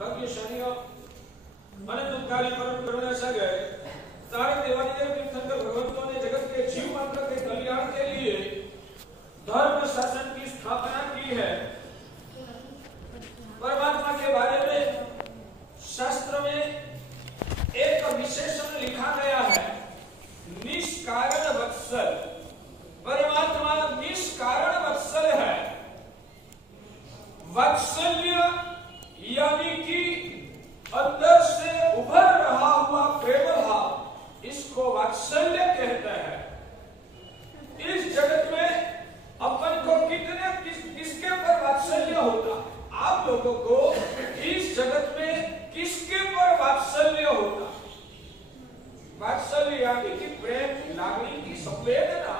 ભાગ્યશાળીઓ અને દુઃખકારી પરમ કરુણા सागर सारे देवादिदेव तीर्थंकर भगवंतों ने जगत के जीव मात्र के कल्याण के लिए धर्म शासन की स्थापना की है। परमात्मा के बारे में शास्त्र में एक विशेषण लिखा गया है, निष्कारण वत्सल। परमात्मा निष्कारण वत्सल है। वात्सल्य यानी कि अंदर से उभर रहा हुआ प्रेम भाव, इसको वात्सल्य कहते हैं। इस जगत में अपन को किसके पर वात्सल्य होता है? आप लोगों को इस जगत में किसके पर वात्सल्य होता? वात्सल्य यानी कि प्रेम, लागणी की संवेदना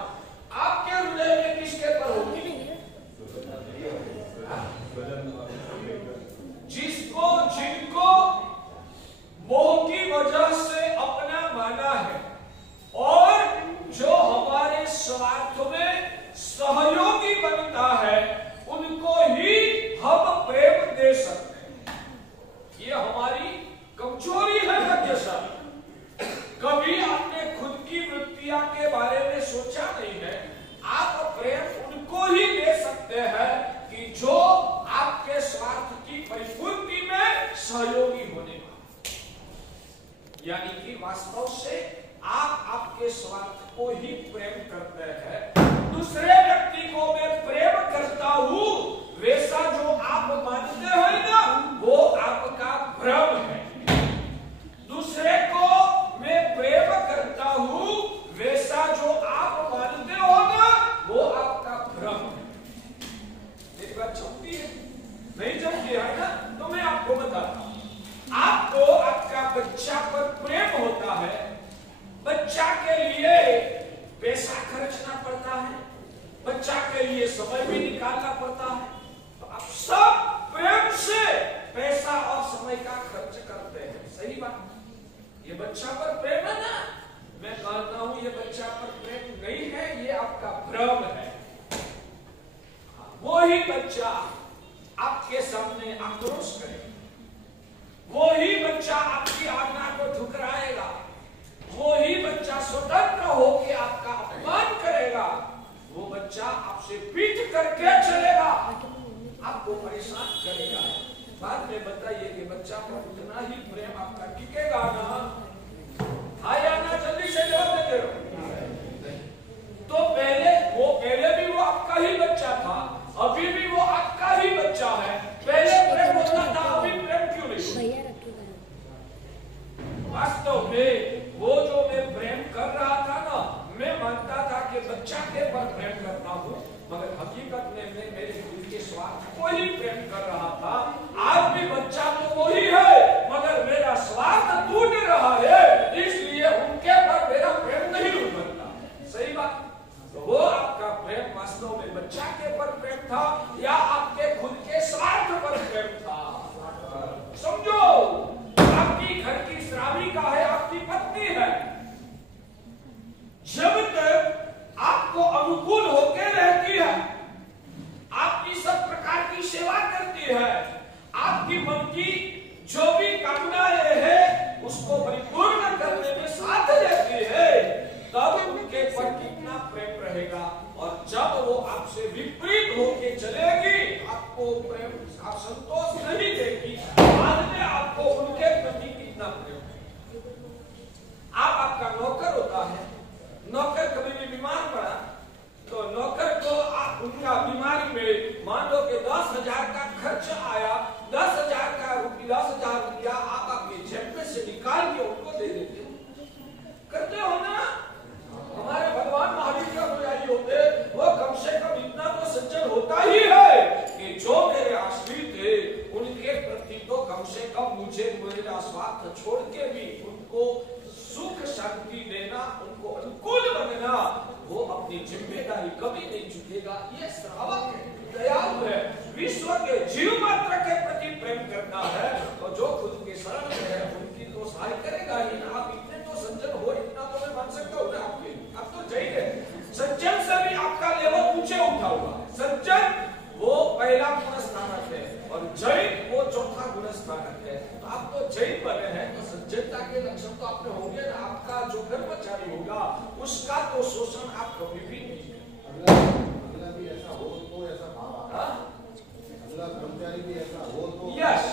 आपके हृदय में किसके पर होती है? जिसको जिनको मोह की वजह से अपना माना है और जो हमारे स्वार्थ में सहयोगी बनता है, उनको ही हम प्रेम दे सकते हैं। ये हमारी कमजोरी है भाग्यशाली। कभी आपने खुद की वृत्तियां के बारे में सोचा नहीं है। आप प्रेम उनको ही दे सकते हैं कि जो आपके स्वार्थ की परिपूर्ति में सहयोगी होने वाले, यानी कि वास्तव से आप आपके स्वार्थ को ही प्रेम करते हैं। दूसरे व्यक्ति को मैं प्रेम करता हूं, वैसा जो आप मानते हैं ना, वो आपका भ्रम है। दूसरे को मैं प्रेम करता हूं, वैसा जो आप मानते हो ना, वो आपका भ्रम है। एक बात जमती है नहीं जमती है ना, तो मैं आपको बताता हूं। आपको आपका बच्चा पर प्रेम होता है, बच्चा के लिए पैसा खर्चना पड़ता है, बच्चा के लिए समय भी निकालना पड़ता है, तो आप सब प्रेम से पैसा और समय का खर्च करते हैं। सही बात। ये बच्चा पर प्रेम है ना, मैं कहता हूं ये बच्चा पर प्रेम नहीं है, ये आपका भ्रम है। वो ही बच्चा आपके सामने आक्रोश करेगा, वो ही बच्चा आपकी आज्ञा को ठुकराएगा, वो ही बच्चा स्वतंत्र होकर आपका अपमान करेगा, वो बच्चा आपसे पीट करके चलेगा, आपको परेशान करेगा। बाद में बताइए कि बच्चा पर उतना ही प्रेम आपका टिकेगा ना? हाँ या ना? जल्दी से जवाब देते रहो। तो पहले भी वो आपका ही बच्चा था, अभी भी वो आपका ही बच्चा है। पहले प्रेम होता था, अभी प्रेम क्यों नहीं? वास्तव में वो जो मैं प्रेम कर रहा था ना, मैं मानता था कि बच्चा के पर प्रेम करता हूँ, मगर हकीकत में मैं मेरे खुद के स्वार्थ को ही प्रेम कर रहा था। आज भी बच्चा तो वही है, मगर मेरा स्वार्थ टूट रहा है, इसलिए उनके पर मेरा प्रेम नहीं उभरता। सही बात। तो वो आपका प्रेम वास्तव में बच्चा के पर प्रेम था या आपके खुद के स्वार्थ पर प्रेम था? समझो, आपकी घर की श्राविका है, आपकी पत्नी है। जब तक आपको अनुकूल होकर रहती है, आपकी सब प्रकार की सेवा करती है, आपकी मन की जो भी कामनाएं है उसको परिपूर्ण करने में साथ देती है, तब उनके पर कितना प्रेम रहेगा। और जब वो आपसे विपरीत होके चलेगी, आपको प्रेम, आप संतोष नहीं देगी, बाद में आपको उनके प्रति कितना प्रेम है। आपका नौकर होता है, नौकर कभी भी बीमार पड़ा तो नौकर को आप उनका बीमारी में मान लो कि 10,000 का खर्च आया, 10,000 रुपया आप अपनी जेब में से निकाल के उनको दे देते हो। करते हो ना? हमारे भगवान महावीर का अनुयायी होते, वो कम से कम इतना तो सज्जन होता ही है कि जो मेरे आश्रित थे उनके प्रति तो कम से कम मुझे मेरा स्वार्थ छोड़ के भी उनको सुख शांति देना, उनको अनुकूल बनना, वो अपनी जिम्मेदारी कभी नहीं चुकेगा। ये श्रावक है, दयालु है, विश्व के जीव मात्र के प्रति प्रेम करता है, तो जो खुद के शरण में है उनकी तो सहाय करेगा ही ना। आप इतने तो सज्जन हो, इतना तो मैं मान सकता हूँ ना। आप तो जैन है, सज्जन से भी आपका लेवल ऊंचे उठा हुआ है। सज्जन वो पहला पुरस्कार है और जैन वो चौथा गुणस्थानक है। तो आप तो जैन बने हैं, तो सज्जनता के लक्षण तो आपने होंगे ना। आपका जो कर्मचारी होगा उसका तो शोषण आप कभी भी नहीं करेंगे। अगला भी ऐसा हो तो ऐसा भाव आता है, अगला कर्मचारी भी ऐसा हो तो यस,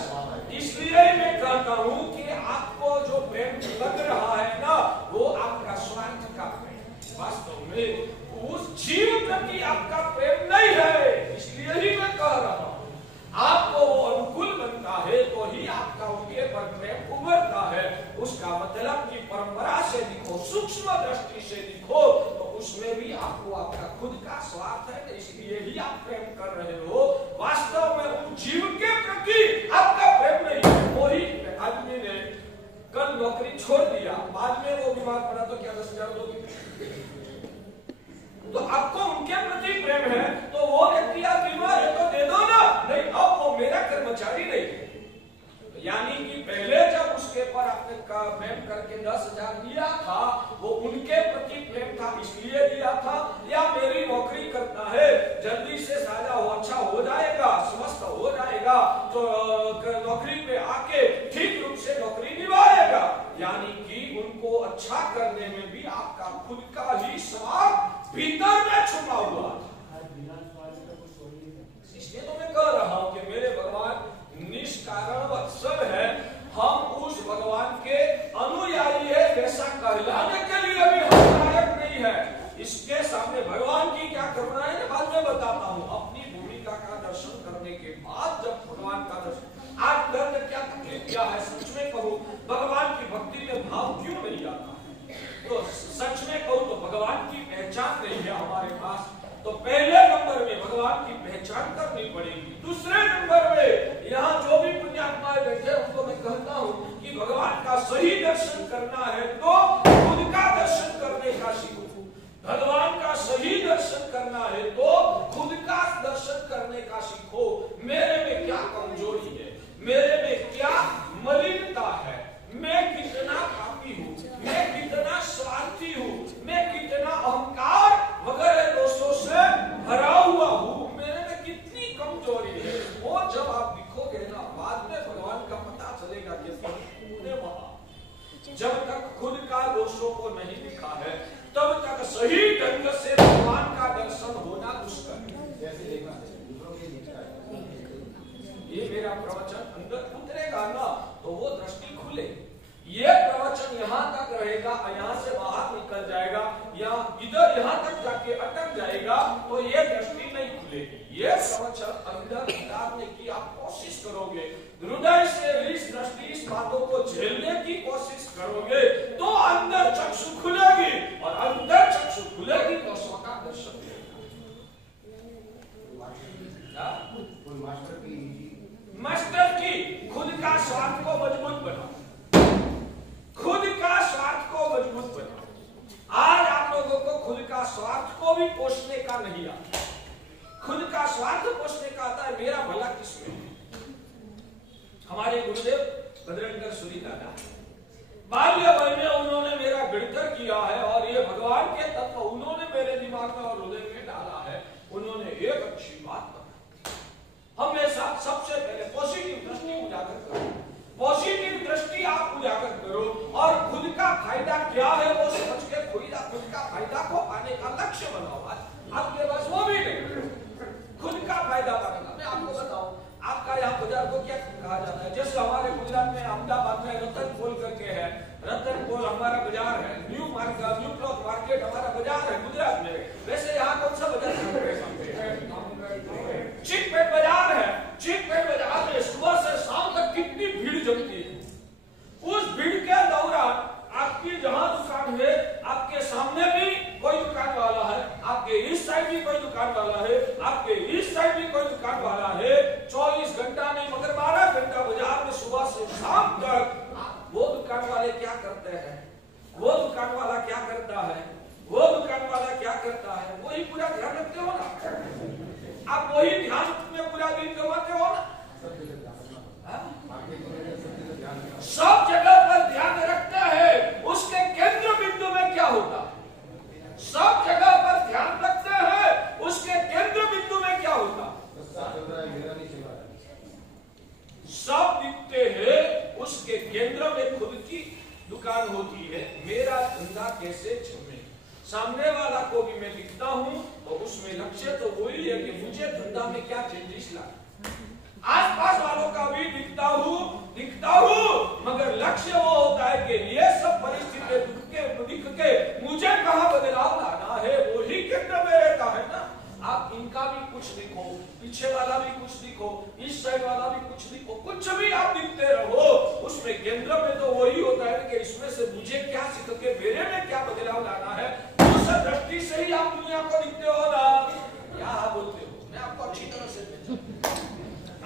इसलिए मैं कहता हूँ कि आपको जो प्रेम लग रहा है ना, वो आपका स्वार्थ का प्रेम। वास्तव में उस जीव प्रति आपका प्रेम नहीं है। इसलिए ही मैं कह रहा हूँ, आपको वो अनुकूल बनता है तो ही आपका उनके पर प्रेम उभरता है। उसका मतलब कि परंपरा से दिखो, सूक्ष्म दृष्टि से दिखो, तो उसमें भी आपको आपका खुद का स्वार्थ है, इसलिए ही आप प्रेम कर रहे हो। वास्तव में उन जीव के प्रति आपका प्रेम नहीं है। वही आदमी ने कल नौकरी छोड़ दिया, बाद में वो बीमार पड़ा तो क्या 10,000 दोगे? तो आपको उनके प्रति प्रेम है, तो वो व्यक्ति आप बीमार है तो दे दो ना। नहीं, अब वो मेरा कर्मचारी नहीं है। यानी कि पहले जब उसके पर आपने प्रेम करके 10,000 दिया था, वो उनके प्रति प्रेम था इसलिए दिया था, या मेरी नौकरी करता है, जल्दी से साजा हो, अच्छा हो जाएगा, स्वस्थ हो जाएगा, तो नौकरी पे आके ठीक रूप से नौकरी निभाएगा। यानी कि उनको अच्छा करने में भी आपका खुद का ही स्वार्थ भीतर में छुपा हुआ है। इसलिए तो मैं कह रहा हूं कि मेरे भगवान निष्कारण वत्सल है। हम उस भगवान के अनुयायी है वैसा कहलाने के लिए भी हम लायक नहीं है। इसके सामने भगवान की क्या करुणा है, बाद में बताता हूँ। अपनी भूमिका का दर्शन करने के बाद जब भगवान का दर्शन, आज दर्द क्या तकलीफ क्या है, सच में कहूँ भगवान की भक्ति में भाव क्यों नहीं आता? तो सच में कहूँ तो भगवान की पहचान नहीं है हमारे पास। तो पहले नंबर में भगवान की पहचान करनी पड़ेगी। दूसरे नंबर में यहाँ जो भी पुण्यात्माएं बैठे उनको मैं कहता हूँ कि भगवान का सही दर्शन करना है तो खुद का दर्शन करने का सीखो। भगवान का सही दर्शन करना है तो खुद का दर्शन करने का सीखो। मेरे में क्या कमजोरी है, मेरे में क्या मलिनता है, मैं कितना पापी हूँ, मैं कितना स्वार्थी हूँ, मैं कितना अहंकार वगैरह दोषों से भरा हुआ हूँ, मेरे में कितनी कमजोरी है। वो जब आप दिखोगे ना, बाद में भगवान का पता चलेगा कि जब तक खुद का दोषों को नहीं दिखा है तब तक सही ढंग से भगवान का दर्शन होना दुष्कर है। ये मेरा प्रवचन अंदर उतरेगा ना तो वो दृष्टि खुलेगी। ये प्रवचन यहाँ तक रहेगा, यहाँ से बाहर निकल जाएगा, या इधर यहाँ तक जाके अटक जाएगा तो ये दृष्टि नहीं खुलेगी। ये प्रवचन अंदर उतारने की आप कोशिश करोगे, हृदय से इस दृष्टि, इस बातों को झेलने की कोशिश करोगे तो अंदर चक्षु खुलेगी, और अंदर चक्षु खुलेगी तो स्वतः दर्शन मास्टर की खुद का स्वार्थ को मजबूत बनाओ, खुद का स्वार्थ को मजबूत बनाओ। आज आप लोगों को खुद का स्वार्थ को भी पोषने का नहीं आता। खुद का स्वार्थ पोषने का आता है मेरा भला किसमें। हमारे गुरुदेव बजरंग सूरी दादा बाल्य वय में उन्होंने मेरा गणितर किया है, और ये भगवान के तत्व उन्होंने मेरे दिमाग में और हृदय में डाला है। उन्होंने एक अच्छी बात बताई, हमेशा सबसे पहले पॉजिटिव दृष्टि उजागर करो। पॉजिटिव दृष्टि आप उजागर करो और खुद का फायदा क्या है वो समझ के खुद का फायदा को पाने का लक्ष्य बनाओ। आपके पास वो भी नहीं, खुद का फायदा पाने। मैं आपको बताऊं, आपका यहाँ बाजार को क्या कहा जाता है? जैसे हमारे गुजरात में अहमदाबाद में रतन पोल करके है, रतन पोल हमारा बाजार है, न्यू ब्लॉक मार्केट हमारा बाजार है गुजरात में। वैसे यहाँ कौन सा बाजार है? चिकपेट बाजार है। चिकपेट बाजार में सुबह से शाम तक कितनी भीड़ जमती है। उस भीड़ के दौरान आपकी जहां दुकान है, आपके सामने भी कोई दुकान वाला है, आपके इस साइड भी कोई दुकान वाला है, आपके इस साइड भी कोई दुकान वाला है। 24 घंटा नहीं मगर 12 घंटा बाजार में दुकान होती है, मेरा धंधा कैसे जमे। सामने वाला को भी मैं दिखता हूं तो उसमें लक्ष्य तो वही है कि मुझे धंधा में क्या चेंजेस लाना। आसपास वालों का भी दिखता हूं मगर लक्ष्य वो होता है कि ये सब परिस्थितियां दिख के मुझे कहां बदलाव लाना है, वही केंद्र में रहता है ना। आप इनका भी कुछ दिखो, पीछे वाला भी कुछ दिखो, इस साइड वाला भी कुछ दिखो, कुछ भी आप दिखते रहो, उसमें केंद्र में तो वही होता है कि इसमें से मुझे क्या सीख के मेरे में क्या बदलाव लाना है। उस दृष्टि से ही आप दुनिया को दिखते हो ना। क्या आप बोलते हो, मैं आपको अच्छी तरह से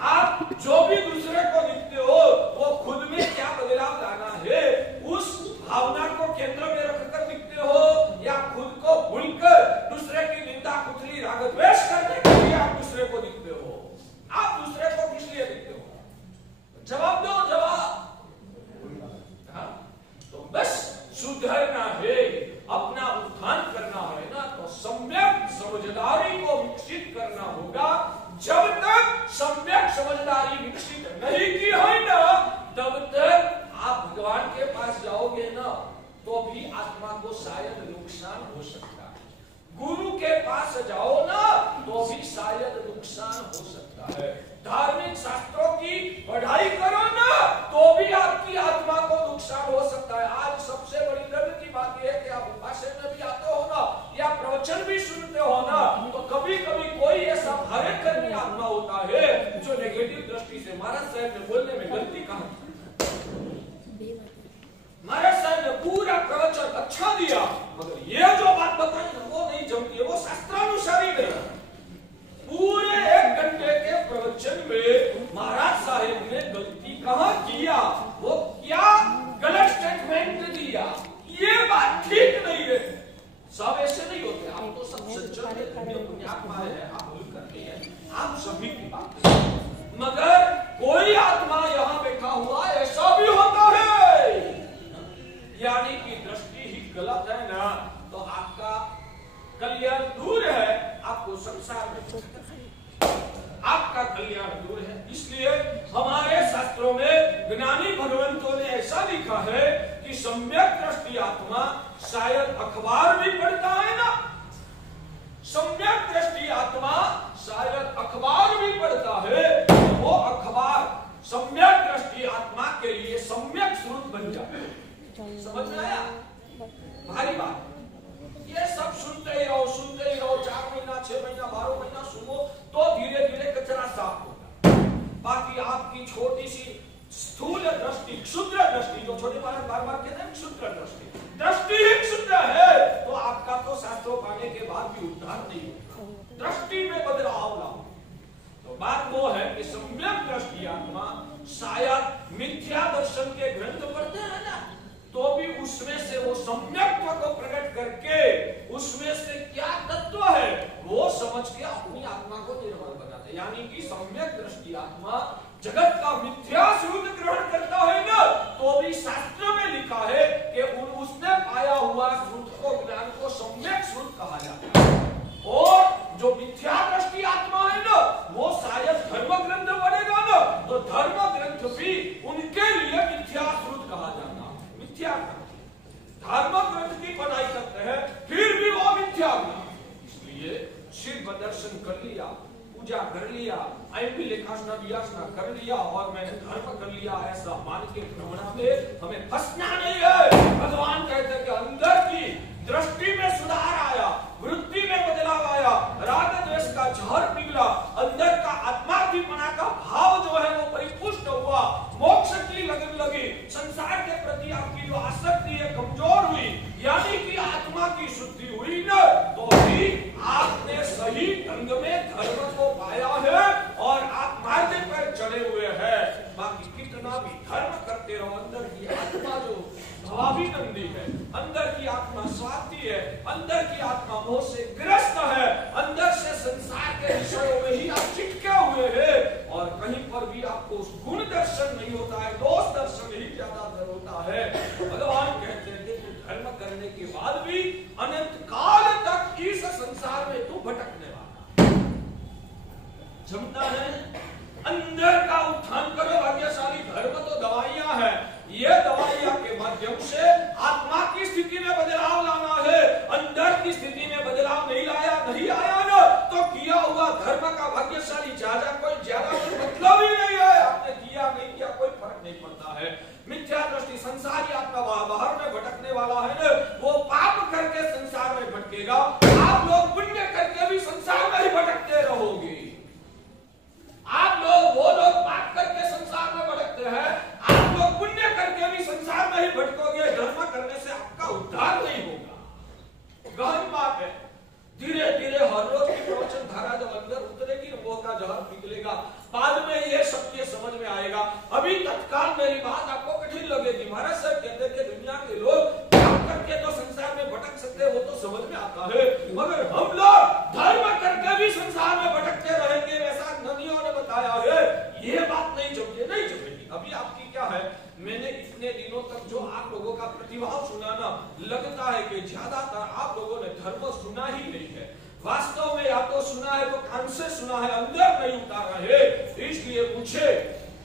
आप जो भी दूसरे को दिखते हो वो खुद में क्या बदलाव लाना है, उस भावना को केंद्र में रखकर दिखते हो या खुद को भूलकर दूसरे की निंदा कुचली राग द्वेष करने के लिए आप दूसरे को दिखते हो। आप दूसरे को किस लिए दिखते हो, जवाब दो जवाब। तो बस सुधरना है, अपना उत्थान करना है ना, तो सम्यक समझदारी को विकसित करना होगा। जब तक सम्यक समझदारी विकसित नहीं की है ना, तब तक आप भगवान के पास जाओगे ना तो भी आत्मा को शायद नुकसान हो सकता है। गुरु के पास जाओ ना तो भी शायद नुकसान हो सकता है। धार्मिक शास्त्रों की पढ़ाई करो ना तो भी आपकी आत्मा को नुकसान हो सकता है। आज सबसे बड़ी दर्द की बात यह है कि आप भाषण में भी आते हो ना या प्रवचन भी सुनते हो ना, तो कभी कभी कोई ऐसा भारे कर्मी आत्मा होता है जो नेगेटिव दृष्टि से महाराज साहब ने बोलने में गलती कहा, महाराज साहब ने पूरा प्रवचन अच्छा दिया मगर ये जो बात बताई ना वो नहीं जमती है, वो शास्त्रानुसारी नहीं। पूरे 1 घंटे के प्रवचन में महाराज साहब ने गलती कहां किया, वो क्या गलत स्टेटमेंट दिया, ये बात ठीक नहीं है। सब ऐसे नहीं होते, आप तो सब सज्जन पुण्यात्मा है, आप भूल करते हैं, आप सभी की बात है। मगर कोई आत्मा यहाँ बैठा हुआ ऐसा भी होता है, यानी कि दृष्टि ही गलत है ना, तो आपका कल्याण दूर है, आपको संसार में आपका कल्याण दूर है। इसलिए हमारे शास्त्रों में ज्ञानी भगवंतों ने ऐसा लिखा है कि सम्यक दृष्टि आत्मा शायद अखबार भी पढ़ता है ना, सम्यक दृष्टि आत्मा शायद अखबार भी पढ़ता है, वो अखबार सम्यक दृष्टि आत्मा के लिए सम्यक स्रोत बन जाए। समझ में आया? भारी बात। ये सब सुनते ही रहो 4 महीना 6 महीना 12 महीना सुनो तो धीरे धीरे कचरा साफ होगा। बाकी आपकी छोटी सी स्थूल दृष्टि, क्षुद्र दृष्टि, जो छोटे बालक बार बार कहते हैं क्षुद्र दृष्टि ही क्षुद्र है, तो आपका तो शास्त्रों पाने के बाद भी उद्धार नहीं होगा। दृष्टि में बदलाव लाओ। तो बात वो है कि सम्यक दृष्टि आत्मा शायद मिथ्या दर्शन के ग्रंथ पढ़ते हैं ना, तो भी उसमें से वो सम्यक्त्व को प्रकट करके उसमें से क्या तत्व है वो समझ के अपनी आत्मा को निर्मल बनाते। यानी कि सम्यक दृष्टि आत्मा जगत का मिथ्या स्वरूप ग्रहण करता है ना, तो भी शास्त्र में लिखा है कि उसने पाया हुआ श्रुत को, ज्ञान को सम्यक श्रुत कहा जाता है। और जो मिथ्या दृष्टि आत्मा है ना, वो शायद धर्म ग्रंथ पढ़ेगा ना, तो धर्म ग्रंथ भी उनके लिए मिथ्या श्रुत कहा जाता है। मिथ्या धर्म ग्रंथ की पढ़ाई करते हैं फिर भी वो मिथ्या। इसलिए शिव दर्शन कर लिया, पूजा कर लिया, भी लेखासना वियासना कर लिया और मैंने धर्म कर लिया, ऐसा मान के भ्रमणा में हमें फंसना नहीं है। भगवान कहते हैं कि अंदर की दृष्टि में सुधार आया, वृत्ति में बदलाव आया, राग द्वेष का जहर पिघला, अंदर का आत्मार्थीपना का भाव जो है वो परिपुष्ट हुआ, मोक्ष की लगन लगी, संसार के प्रति आपकी जो आसक्ति है कमजोर हुई, यानी कि आत्मा की शुद्धि हुई न, तो भी आपने सही ढंग में धर्म को पाया है और आप मार्ग पर चले हुए हैं। बाकी कितना भी धर्म करते रहो, अंदर की आत्मा जो भावाभिनंदी है, अंदर की आत्मा स्वार्थी है, अंदर की आत्मा मोह से ग्रस्त है, अंदर से संसार के विषयों में ही आप चिपके हुए हैं और कहीं पर भी आपको गुण दर्शन नहीं होता है, दोष दर्शन ही ज्यादातर होता है। भगवान कहते हैं कि धर्म करने के बाद भी अनंत काल तक इस संसार में तू भटकने वाला। जमता है अंदर का उत्थान करो भाग्यशाली। धर्म तो दवाइयां है, ये दवाइयां के माध्यम से इसलिए पूछे,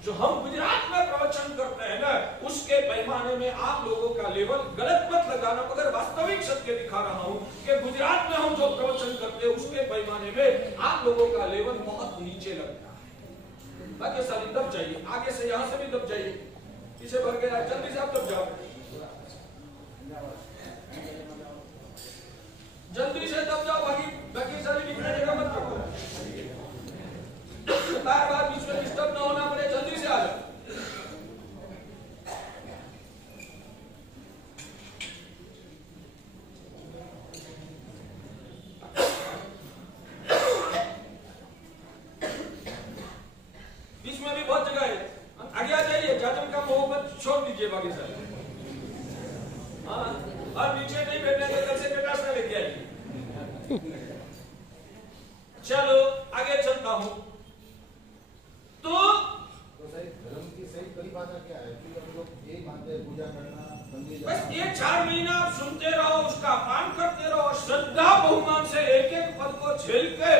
जो हम गुजरात में प्रवचन करते हैं ना, उसके पैमाने में आप लोगों का लेवल गलत मत लगाना, मगर वास्तविक सत्य दिखा रहा हूं कि गुजरात में हम जो प्रवचन करते हैं उसके पैमाने में आप लोगों का लेवल बहुत नीचे लगता है। बाकी सारी दब जाइए, आगे से यहां से भी दब जाइए, पीछे भर गया, जल्दी से आप दब जाओ, जल्दी से दब जाओ, बाकी सारी निकलने जगह मत रखो, बार बार बीच में डिस्टर्ब ना होना पड़े, जल्दी से आ जाओ। बीच में भी बहुत जगह है, आगे आ जाइए, जाजम का मोहब्बत छोड़ दीजिए बाकी सारे, हाँ, और नीचे नहीं बैठने के कल से बेटा से लेके आइए। चलो आगे चलता हूं। तो सही धर्म की सही परिभाषा क्या है? कि हम लोग यही मानते हैं पूजा करना, मंदिर बस ये 4 महीना आप सुनते रहो, उसका पान करते रहो, श्रद्धा बहुमान से एक एक पद को झेल के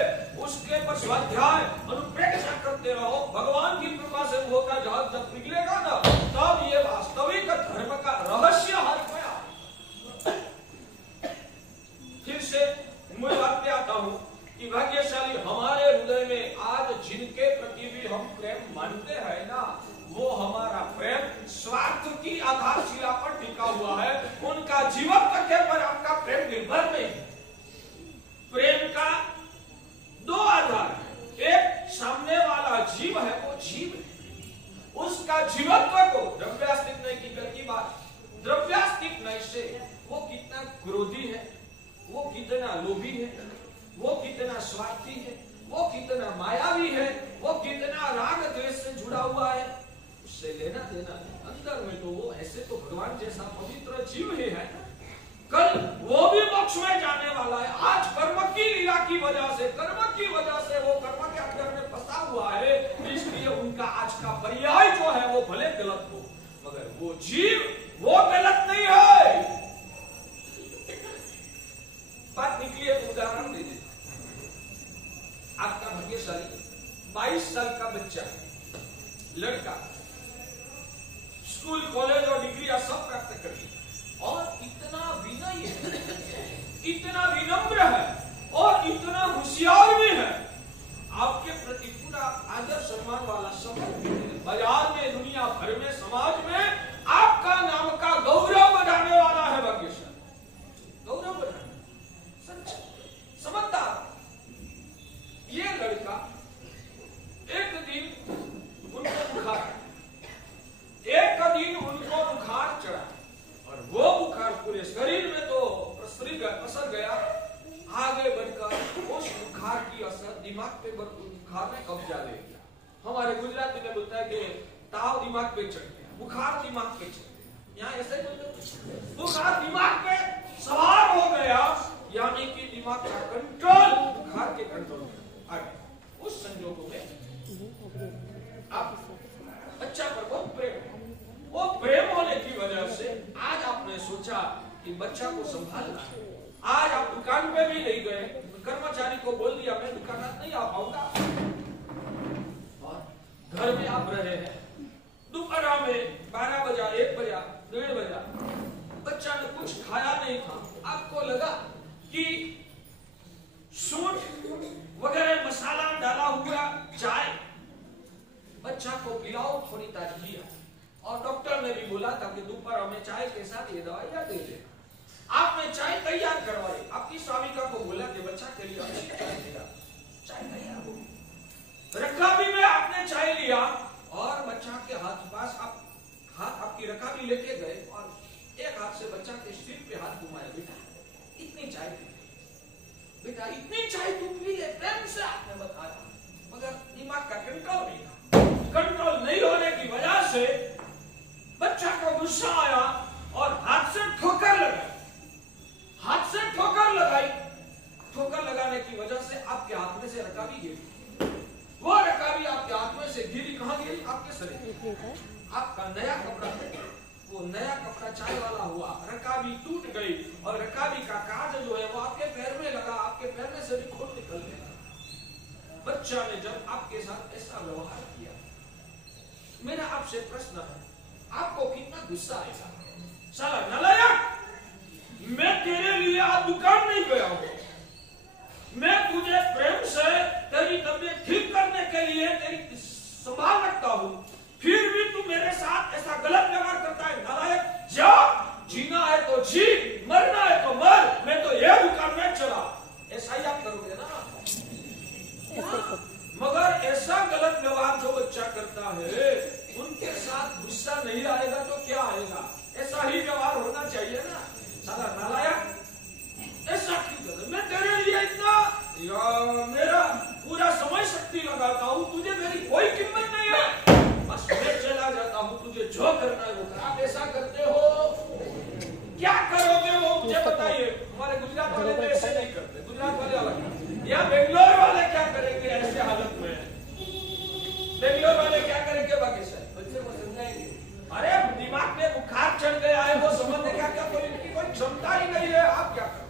उसके पर स्वाध्याय अनुप्रेक्षा करते रहो। भगवान की कृपा से वो का जहाज जब निकलेगा ना, तब ये वास्तविक धर्म का रहस्य हाथ में आ। फिर से मूल बात पे आता हूं कि भाग्यशाली हमारे हृदय में आज जिनके प्रति भी हम प्रेम मानते हैं ना, वो हमारा प्रेम स्वार्थ की आधारशिला पर टिका हुआ है, उनका जीवन के पर आपका प्रेम निर्भर नहीं। प्रेम का 2 आधार है, एक सामने वाला जीव है, वो जीव है, उसका जीवत्व को द्रव्यास्तिक नहीं की गलती बात, द्रव्यास्तिक नहीं से वो कितना क्रोधी है, वो कितना लोभी है, वो कितना स्वार्थी है, वो कितना मायावी है, वो कितना राग द्वेष से जुड़ा हुआ है, उससे लेना देना अंदर में तो वो ऐसे तो भगवान जैसा पवित्र जीव ही है। कल वो भी मोक्ष में जाने वाला है। आज कर्म की लीला की वजह से, कर्म की वजह से वो कर्म के अंदर में फंसा हुआ है, इसलिए उनका आज का पर्याय जो है वो भले गलत हो, मगर वो जीव वो गलत नहीं है। बात निकली है, उदाहरण दे देता। आपका भाग्यशाली 22 साल का बच्चा, लड़का, स्कूल कॉलेज और डिग्री सब प्राप्त कर लिया और इतना विनयी है, इतना विनम्र है और इतना होशियार भी है, आपके प्रति पूरा आदर सम्मान वाला समझ बाजार में, दुनिया भर में, समाज में आपका नाम का गौरव बढ़ाने वाला है। भाग्यशाली गौरव बढ़ाने, सच समझदार। ये लड़का एक दिन उनको बुखार चढ़ा और वो बुखार पूरे शरीर में तो पसर गया। आगे बढ़कर उस बुखार की असर दिमाग पे बुखार ने कब्जा ले लिया। हमारे गुजराती में बोलता है कि ताव दिमाग पे चढ़ गया, बुखार दिमाग पे चढ़ गया, यहाँ ऐसे बोलते, बुखार दिमाग पे सवार हो गया, यानी कि दिमाग का कंट्रोल बुखार के कंट्रोल में। उस संजोगों में आप बच्चा पर बहुत प्रेम, वो प्रेम होने की वजह से आज आपने सोचा कि बच्चा को संभालना। आज आप दुकान पे भी नहीं गए, कर्मचारी को बोल दिया मैं दुकान नहीं आ पाऊंगा, और घर में आप रहे हैं। दोपहर में 12 बजा, 1 बजा, 1:30 बजा, बच्चा ने कुछ खाया नहीं था, आपको लगा कि सूट वगैरह मसाला डाला हुआ चाय बच्चा को पिलाओ, थोड़ी ताजगी। और डॉक्टर ने भी बोला था कि दोपहर में चाय के साथ ये दवाइयां दे दे। आपने चाय तैयार करवाई, आपकी स्वामिका को बोला कि बच्चा के लिए अच्छी चाय दिया, चाय तैयार हो गई। रकाबी में आपने चाय लिया और बच्चा के हाथ पास हाथ आपकी रकाबी लेके गए और एक हाथ से बच्चा के सिर पे हाथ घुमाया, बेटा इतनी चाय पी, बेटा इतनी चाय तू पी ले, प्रेम से आपने बताया, मगर दिमाग का कंट्रोल नहीं था। कंट्रोल नहीं होने की वजह से बच्चा को गुस्सा आया और हाथ से ठोकर लगाई, हाथ से ठोकर लगाई। ठोकर लगाने की वजह से आपके हाथ में से रकाबी गिरी, वो रकाबी आपके हाथ में से गिरी, कहां गिरी? आपके शरीर। आपका नया कपड़ा, वो नया कपड़ा चाय वाला हुआ, रकाबी टूट गई और रकाबी का काज जो है वो आपके पैर में लगा, आपके पैर में से भी खून निकल गया। बच्चा ने जब आपके साथ ऐसा व्यवहार किया, आपसे प्रश्न है, आपको कितना गुस्सा आएगा? साला नालायक, मैं तेरे लिए आज दुकान नहीं गया हूं, मैं तुझे प्रेम से तेरी तबीयत ठीक करने के लिए तेरी संभाल रखता हूं, फिर भी तू मेरे साथ ऐसा गलत व्यवहार करता है। नालायक, जा, जीना है तो जी, मरना है तो मर, मैं तो ये दुकान में चला। ऐसा ही आप करोगे ना? मगर ऐसा गलत व्यवहार जो बच्चा करता है, उनके साथ गुस्सा नहीं आएगा तो क्या आएगा? ऐसा ही व्यवहार होना चाहिए ना। साला नालायक, ऐसा क्यों कर? मैं तेरे लिए इतना मेरा पूरा समय शक्ति लगाता हूँ, तुझे मेरी कोई कीमत नहीं है, बस मैं चला जाता हूँ, तुझे जो करना है वो कर। आप ऐसा करते हो, क्या करोगे वो मुझे बताइए। हमारे गुजरात वाले तो ऐसे नहीं करते, गुजरात वाले अलग, या बेंगलोर वाले क्या करेंगे ऐसे हालत में? बेंगलोर वाले क्या करेंगे? बाकी से बच्चे को समझाएंगे, अरे दिमाग में बुखार चढ़ गया है, वो समझने क्या क्या कोई इनकी कोई क्षमता ही नहीं है, आप क्या करेंगे?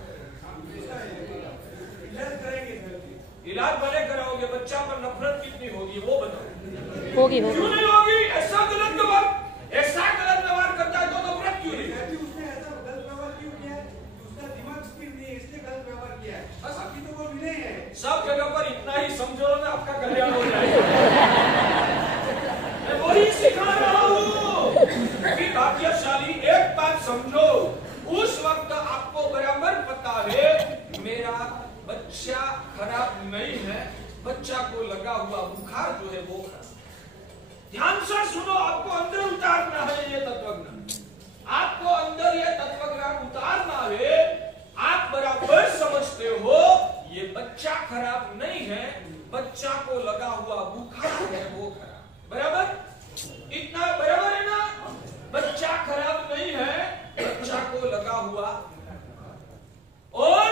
इलाज भले कराओगे, बच्चा पर नफरत कितनी होगी वो बताओ। होगी क्यों नहीं होगी? ऐसा गलत व्यवहार, ऐसा गलत व्यवहार करता है तो नफरत क्यों नहीं? उसने ऐसा गलत व्यवहार क्यों किया है? उसका दिमाग स्थिर नहीं है, इसलिए गलत व्यवहार किया है। बस अभी तो वो मिले हैं। सब जगह पर इतना ही समझो ना, आपका कल्याण हो जाएगा। मैं वही सिखा रहा हूँ कि भाग्यशाली, एक बात समझो, उस वक्त आपको बराबर पता है मेरा बच्चा खराब नहीं है, बच्चा को लगा हुआ बुखार जो है वो खराब। ध्यान से सुनो, आपको अंदर उतारना है ये तत्वज्ञान, आपको अंदर ये तत्वज्ञान उतारना है। आप बराबर समझते हो ये बच्चा खराब नहीं है, बच्चा को लगा हुआ बुखार है वो खराब। बराबर? इतना बराबर है ना? बच्चा खराब नहीं है, बच्चा को लगा हुआ, और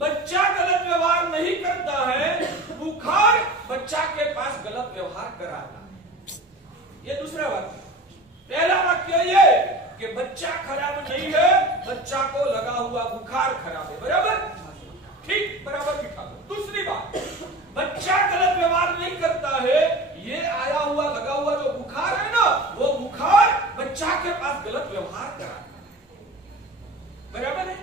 बच्चा गलत व्यवहार नहीं करता है, बुखार बच्चा के पास गलत व्यवहार कराता है। ये दूसरा वाक्य। पहला वाक्य ये कि बच्चा खराब नहीं है, बच्चा को लगा हुआ बुखार खराब है। बराबर? ठीक, बराबर बिठा दो। दूसरी बात, बच्चा गलत व्यवहार नहीं करता है, ये आया हुआ लगा हुआ जो बुखार है ना, वो बुखार बच्चा के पास गलत व्यवहार कराता है। बराबर है?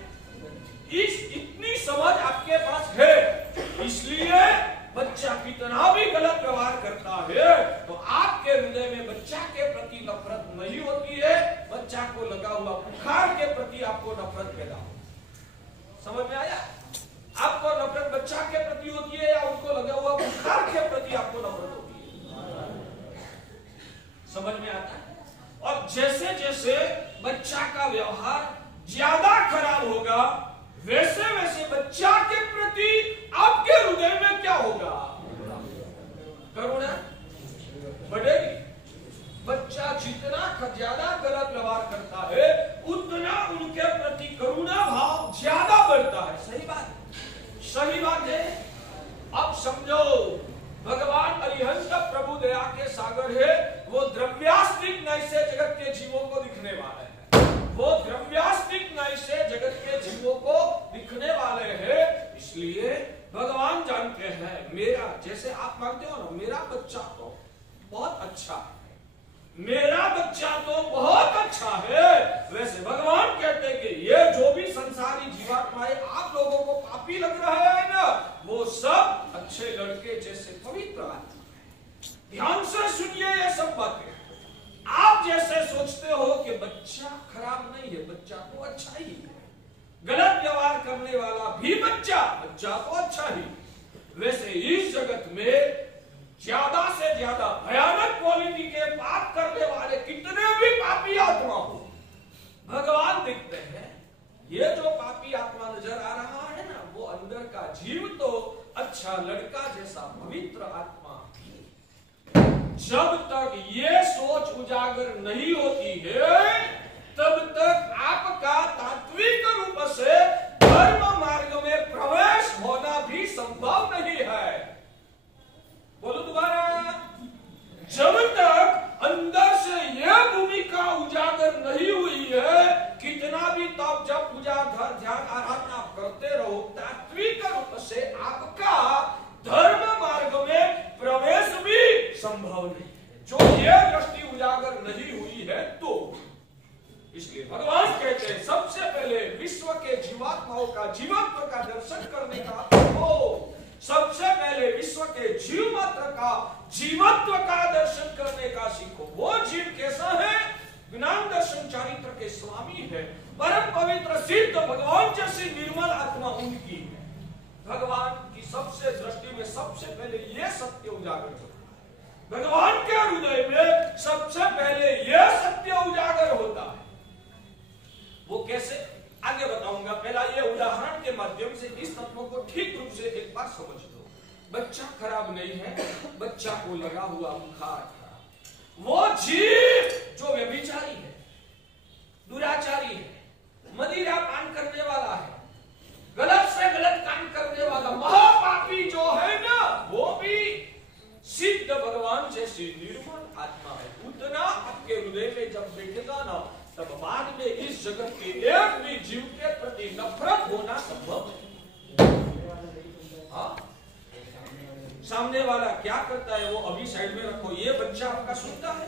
इतनी समझ आपके पास है, इसलिए बच्चा कितना भी गलत व्यवहार करता है तो आपके हृदय में बच्चा के प्रति नफरत नहीं होती है, बच्चा को लगा हुआ बुखार के प्रति आपको नफरत पैदा हो। समझ में आया? आपको नफरत बच्चा के प्रति होती है या उनको लगा हुआ बुखार के प्रति आपको नफरत होती है? समझ में आता है? और जैसे जैसे बच्चा का व्यवहार ज्यादा खराब होगा, वैसे वैसे बच्चा के प्रति आपके हृदय में क्या होगा? करुणा बढ़ेगी। बच्चा जितना ज्यादा गलत व्यवहार करता है, उतना उनके प्रति करुणा भाव ज्यादा बढ़ता है। सही बात, सही बात है। अब समझो, भगवान अरिहंत प्रभु दया के सागर है, वो द्रव्यास्तिक नय से जगत के जीवों को दिखने वाले हैं। वो द्रव्यास्तिक नय से जगत के जीवों को दिखने वाले हैं, इसलिए भगवान जानते हैं मेरा, जैसे आप मानते हो ना, मेरा बच्चा तो बहुत अच्छा है, मेरा बच्चा तो बहुत अच्छा है, वैसे भगवान कहते हैं कि ये जो भी संसारी जीवात्माएं आप लोगों को पापी लग रहे हैं ना, वो सब अच्छे लड़के जैसे पवित्र आत्मा। ध्यान से सुनिए ये सब बातें। आप जैसे सोचते हो कि बच्चा खराब नहीं है, बच्चा तो अच्छा ही है, गलत व्यवहार करने वाला भी बच्चा तो अच्छा ही, वैसे इस जगत में ज्यादा से ज्यादा भयानक क्वालिटी के पाप करने वाले कितने भी पापी आत्मा हो, भगवान दिखते हैं। ये जो पापी आत्मा नजर आ रहा है ना, वो अंदर का जीव तो अच्छा लड़का जैसा पवित्र आत्मा। जब तक ये सोच उजागर नहीं होती है, तब तक आपका तात्विक रूप से धर्म मार्ग में प्रवेश होना भी संभव नहीं है। बोलो दोबारा, जब तक अंदर से यह भूमिका उजागर नहीं हुई है, कितना भी तप जब पूजा ध्यान आराधना आप करते रहो, तात्विक रूप से आपका धर्म मार्ग में प्रवेश भी संभव नहीं है। जो ये दृष्टि उजागर नहीं हुई है तो इसलिए भगवान कहते हैं सबसे पहले विश्व के जीवात्माओं का जीवत्व का दर्शन करने का हो, सबसे पहले विश्व के जीव मात्र का जीवत्व का दर्शन करने का सीखो। वो जीव कैसा है? ज्ञान दर्शन चारित्र के स्वामी है, परम पवित्र सिद्ध भगवान जैसी निर्मल आत्मा उनकी है। भगवान की सबसे दृष्टि में सबसे पहले यह सत्य उजागर होता है। भगवान के हृदय में सबसे पहले यह सत्य उजागर होता है। वो कैसे? आगे बताऊंगा। पहला ये उदाहरण के माध्यम से इस तत्व को ठीक रूप से एक बार समझ लो। बच्चा खराब नहीं है, बच्चा को लगा हुआ बुखार खराब। वो जीव जो व्यभिचारी है, दुराचारी है, मदिरा पान करने वाला है, गलत से गलत काम करने वाला महापापी जो है ना, वो भी सिद्ध भगवान जैसी निर्मल आत्मा है। उतना आपके हृदय में जब बैठेगा ना, तब बाद में इस जगत के एक भी जीव के प्रति नफरत होना संभव है। हाँ? सामने वाला क्या करता है वो अभी साइड में रखो। ये बच्चा आपका सुनता है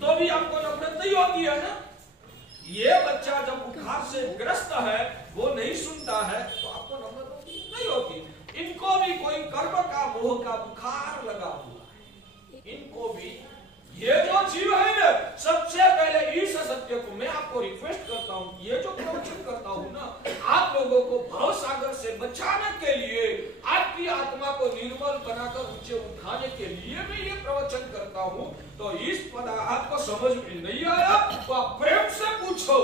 तो भी आपको नफरत नहीं होती है ना। ये बच्चा जब बुखार से ग्रस्त है, वो नहीं सुनता है, तो आपको नफरत नहीं होती। इनको भी कोई कर्म का मोह का बुखार लगा हुआ है। इनको भी ये जो जीव है ना, सबसे पहले इस सत्य को मैं आपको रिक्वेस्ट करता हूँ, ये जो प्रवचन करता हूँ ना, आप लोगों को भव सागर से बचाने के लिए, आपकी आत्मा को निर्मल बनाकर ऊंचे उठाने के लिए मैं ये प्रवचन करता हूँ। तो इस पदार्थ को समझ में नहीं आया तो आप प्रेम से पूछो,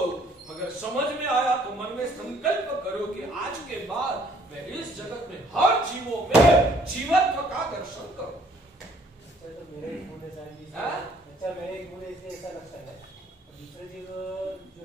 मगर समझ में आया तो मन में संकल्प करो कि आज के बाद मैं इस जगत में हर जीवों में जीवत्व का दर्शन करूं। मेरे गुण ऐसा लगता है। दूसरे जीव जो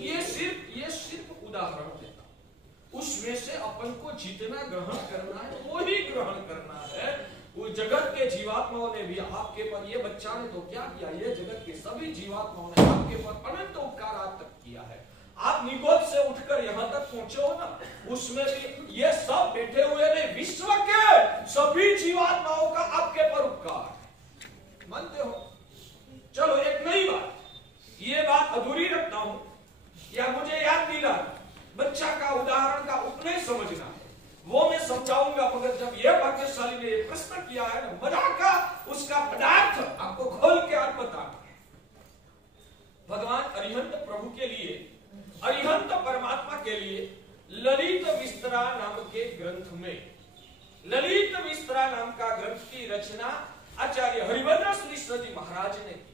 ये सिर्फ उदाहरण देता। उसमें से अपन को जितना ग्रहण करना है वो ही ग्रहण करना है। उस जगत के जीवात्माओं ने भी आपके पर, ये बच्चा ने तो क्या किया, ये जगत के सभी जीवात्माओं ने आपके पर अनंत उपकार आज तक किया है। आप निगोद से उठकर यहाँ तक पहुंचे हो ना, उसमें भी ये सब बैठे हुए ने विश्व के सभी जीवात्माओं का आपके पर उपकार मानते हो। चलो एक नई बात, ये बात अधूरी रखता हूं या मुझे याद दिला, बच्चा का उदाहरण का उपनय समझना है, वो मैं समझाऊंगा। मगर जब ये भाग्यशाली ने ये प्रश्न किया है ना, मजा का उसका पदार्थ आपको खोल के आप बताना। भगवान अरिहंत प्रभु के लिए, अरिहंत परमात्मा के लिए ललित विस्तरा नाम के ग्रंथ में, ललित विस्तरा नाम का ग्रंथ की रचना आचार्य हरिभद्र सुरीश्वर जी महाराज ने की।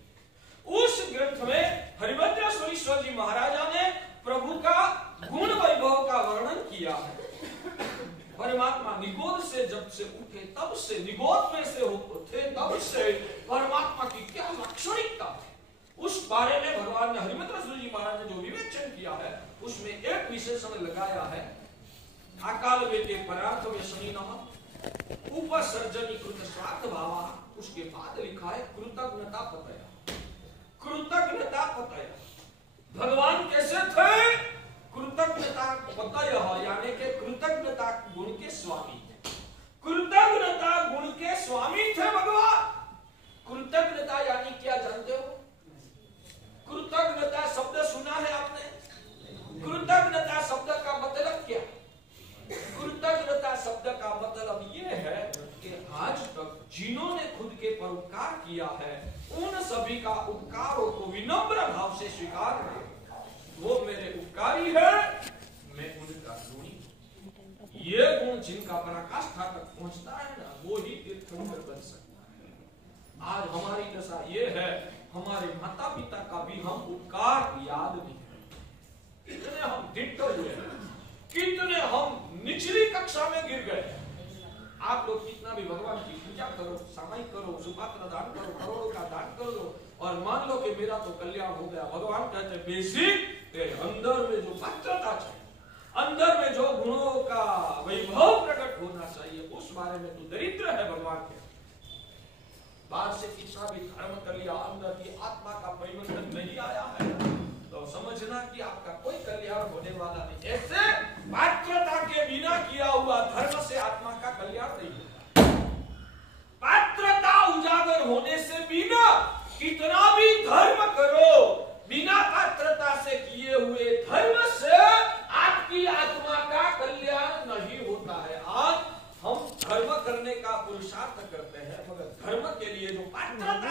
उस ग्रंथ में हरिभद्र सुरीश्वर जी महाराजा ने प्रभु का गुण वैभव का वर्णन किया है। परमात्मा निगोद से जब से उठे तब से, निगोद में से उठे तब से परमात्मा की क्या लाक्षणिकता है, उस बारे में भगवान ने हरिभद्र सुरीश्वर जी महाराज ने जो विवेचन किया है, उसमें एक विशेषण लगाया है। अकाल वेते परार्थ व्यसनी नमः उपसर्जनी कृत स्वार्थ भावा। उसके बाद लिखा है कृतज्ञता पतया। कृतज्ञता पतया। भगवान कैसे थे? कृतज्ञता पतय, यानी कि कृतज्ञता गुण के स्वामी थे। कृतज्ञता गुण के स्वामी थे भगवान। कृतज्ञता यानी क्या जानते हो? कृतज्ञता शब्द सुना है आपने? कृतज्ञता शब्द का मतलब क्या? कृतज्ञता शब्द का मतलब ये है कि आज तक जिन्होंने खुद के पर उपकार किया है, उन सभी का उपकारों को विनम्र भाव से स्वीकार करें। वो मेरे उपकारी है, मैं उनका ऋणी हूं। ये गुण जिनका पराकाष्ठा तक पहुंचता है ना, वो ही तीर्थंकर बन सकता है। आज हमारी दशा ये है, हमारे माता पिता का भी हम उपकार याद नहीं करते। कितने हम दिट्ट हुए हैं, कितने हम निचली कक्षा में गिर गए। आप लोग कितना भी भगवान की पूजा करो, सामायिक करो, सुपात्र दान करो, करोड़ों का दान कर दो और मान लो कि मेरा तो कल्याण हो गया। भगवान कहते हैं बेसिक तेरे अंदर में जो पात्रता चाहिए, अंदर में जो गुणों का वैभव प्रकट होना चाहिए, उस बारे में तो दरिद्र है। भगवान के बाहर से कितना भी धर्म कर लिया, अंदर की आत्मा का परिवर्तन नहीं आया है, तो समझना कि आपका कोई कल्याण होने वाला नहीं। ऐसे पात्रता के बिना किया हुआ धर्म से आत्मा का कल्याण नहीं होता। पात्रता उजागर होने से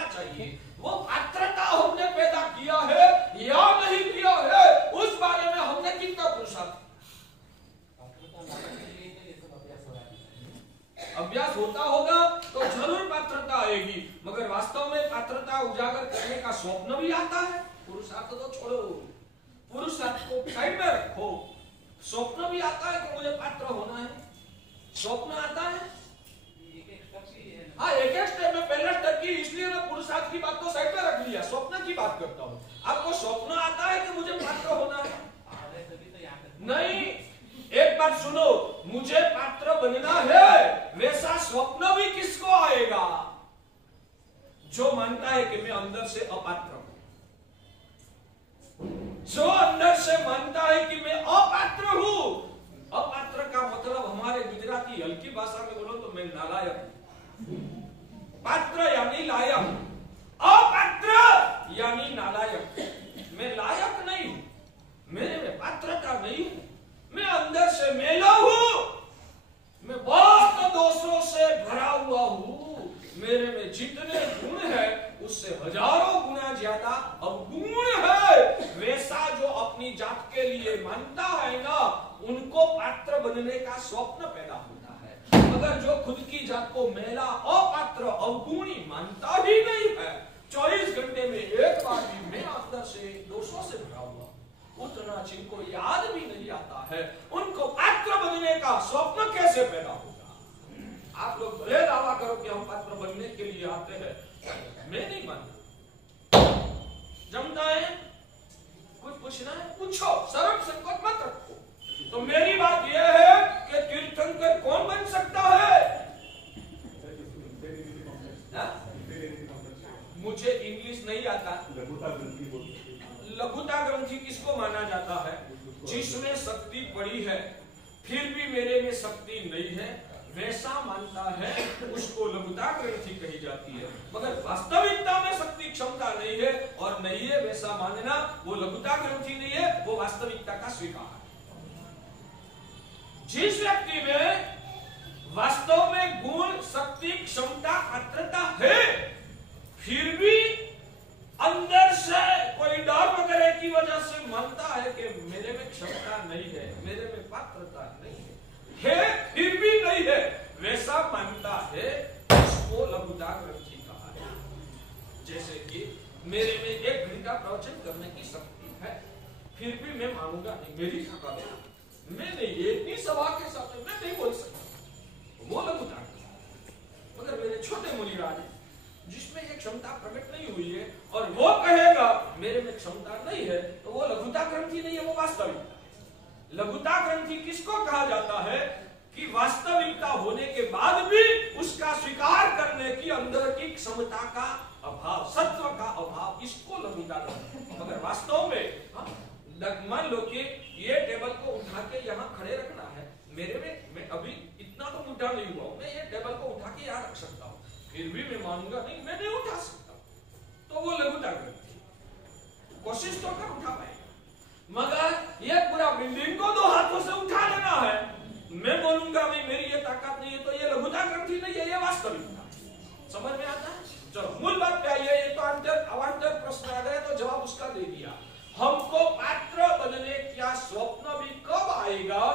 चाहिए, वो पात्रता हमने पैदा किया है या नहीं किया है, उस बारे में हमने कितना पुरुषार्थ। अभ्यास होता होगा तो जरूर पात्रता आएगी, मगर वास्तव में पात्रता उजागर करने का स्वप्न भी आता है। पुरुषार्थ तो छोड़ो, पुरुषार्थ को साइड में रखो, स्वप्न भी आता है कि मुझे पात्र होना है, स्वप्न आता है। हाँ, एक स्टेप में पहला स्टेप की, इसलिए मैं पुरुषार्थ की बात तो साइड में रख लिया, स्वप्न की बात करता हूँ। आपको स्वप्न आता है कि मुझे पात्र होना है? नहीं, एक बात सुनो, मुझे पात्र बनना है, वैसा स्वप्न भी किसको आएगा? जो मानता है कि मैं अंदर से अपात्र हूं, जो अंदर से मानता है कि मैं अपात्र हूं। अपात्र का मतलब हमारे गुजराती हल्की भाषा में बोलो तो मैं नालायक हूं। पात्र यानी लायक, अपात्र यानी नालायक। मैं लायक नहीं हूं, मेरे में पात्रता नहीं हूं, मैं अंदर से मैला हूं, मैं बहुत दोषों से भरा हुआ हूं, मेरे में जितने गुण है उससे हजारों गुना ज्यादा अवगुण है। वैसा जो अपनी जात के लिए मानता है ना, उनको पात्र बनने का स्वप्न पैदा होता है। मगर जो खुद की जात को मैला, अपात्र, अवगुणी मानता ही नहीं है, 24 घंटे में एक बार भी मैं अंदर से दोषों से भरा हुआ, उतना जिनको याद भी नहीं आता है, उनको पात्र बनने का स्वप्न कैसे पैदा होगा? आप लोग भले दावा करो कि हम पात्र बनने के लिए आते हैं, मैं नहीं मानता। जमता है, कुछ पूछना है पूछो, शर्म संकोच मत रखो। तो मेरी बात यह है कि तीर्थंकर कौन बन सकता है? मुझे इंग्लिश नहीं आता। लघुता ग्रंथि किसको माना जाता है? जिसमें शक्ति पड़ी है फिर भी मेरे में शक्ति नहीं है, वैसा मानता है, उसको लघुता ग्रंथि कही जाती है। मगर वास्तविकता में शक्ति क्षमता नहीं है और नहीं है, वैसा मानना वो लघुता ग्रंथि नहीं है, वो वास्तविकता का स्वीकार है। जिस व्यक्ति में वास्तव में गुण, शक्ति, क्षमता, पात्रता है, फिर भी अंदर से कोई डर वगैरह की वजह से मानता है कि मेरे में क्षमता नहीं है, मेरे में पात्रता नहीं है, फिर भी नहीं है, वैसा मानता है, उसको लघुता ग्रंथि कहा है। जैसे कि मेरे में 1 घंटा प्रवचन करने की शक्ति है, फिर भी मैं मानूंगा नहीं, मेरी ताकत है, मैं नहीं, इतनी सभा के साथ मैं नहीं बोल सकता, वो लघुता। मगर मेरे छोटे मुनिराज जिसमें ये क्षमता प्रकट नहीं हुई है और वो कहेगा मेरे में क्षमता नहीं है, तो वो लघुता ग्रंथि नहीं है, वो वास्तविकता है। लघुता ग्रंथि किसको कहा जाता है? कि वास्तविकता होने के बाद भी उसका स्वीकार करने की अंदर की क्षमता का अभाव, सत्व का अभाव, इसको लघुता ग्रंथि। मगर वास्तव में मान लो कि ये टेबल को उठा के यहाँ खड़े रखना है, मेरे में मैं अभी इतना तो मुद्दा नहीं हुआ, मैं ये टेबल को उठा के यहाँ रख सकता हूँ, फिर भी मैं मानूंगा नहीं, मैं नहीं उठा सकता, तो वो लघुता ग्रंथि। कोशिश तो कर उठा पाएगा, मगर ये पूरा बिल्डिंग को 2 हाथों से उठा लेना है, मैं बोलूंगा नहीं, मेरी ये ताकत नहीं है, तो ये लघुता ग्रंथि नहीं है, ये वास्तविकता। समझ में आता है? चलो मूल बात क्या है? ये तो अवान्तर प्रश्न आ गया, तो जवाब उसका दे दिया। हमको पात्र बनने का स्वप्न भी कब आएगा?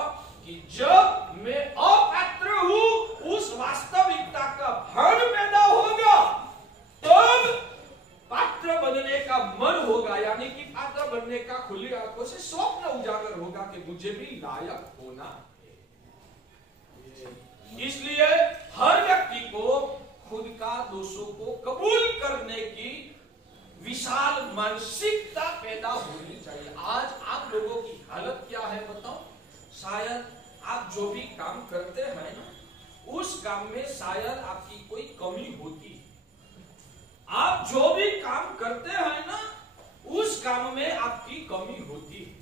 कि जब मैं अपात्र हूं, उस वास्तविकता का भान पैदा होगा, तब पात्र बनने का मन होगा, यानी कि पात्र बनने का खुली आंखों से स्वप्न उजागर होगा कि मुझे भी लायक होना है। इसलिए हर व्यक्ति को खुद का दोषों को कबूल करने की विशाल मानसिकता पैदा होनी चाहिए। आज आप लोगों की हालत क्या है बताओ? शायद आप जो भी काम करते हैं ना, उस काम में शायद आपकी कोई कमी होती है। आप जो भी काम करते हैं ना, उस काम में आपकी कमी होती है।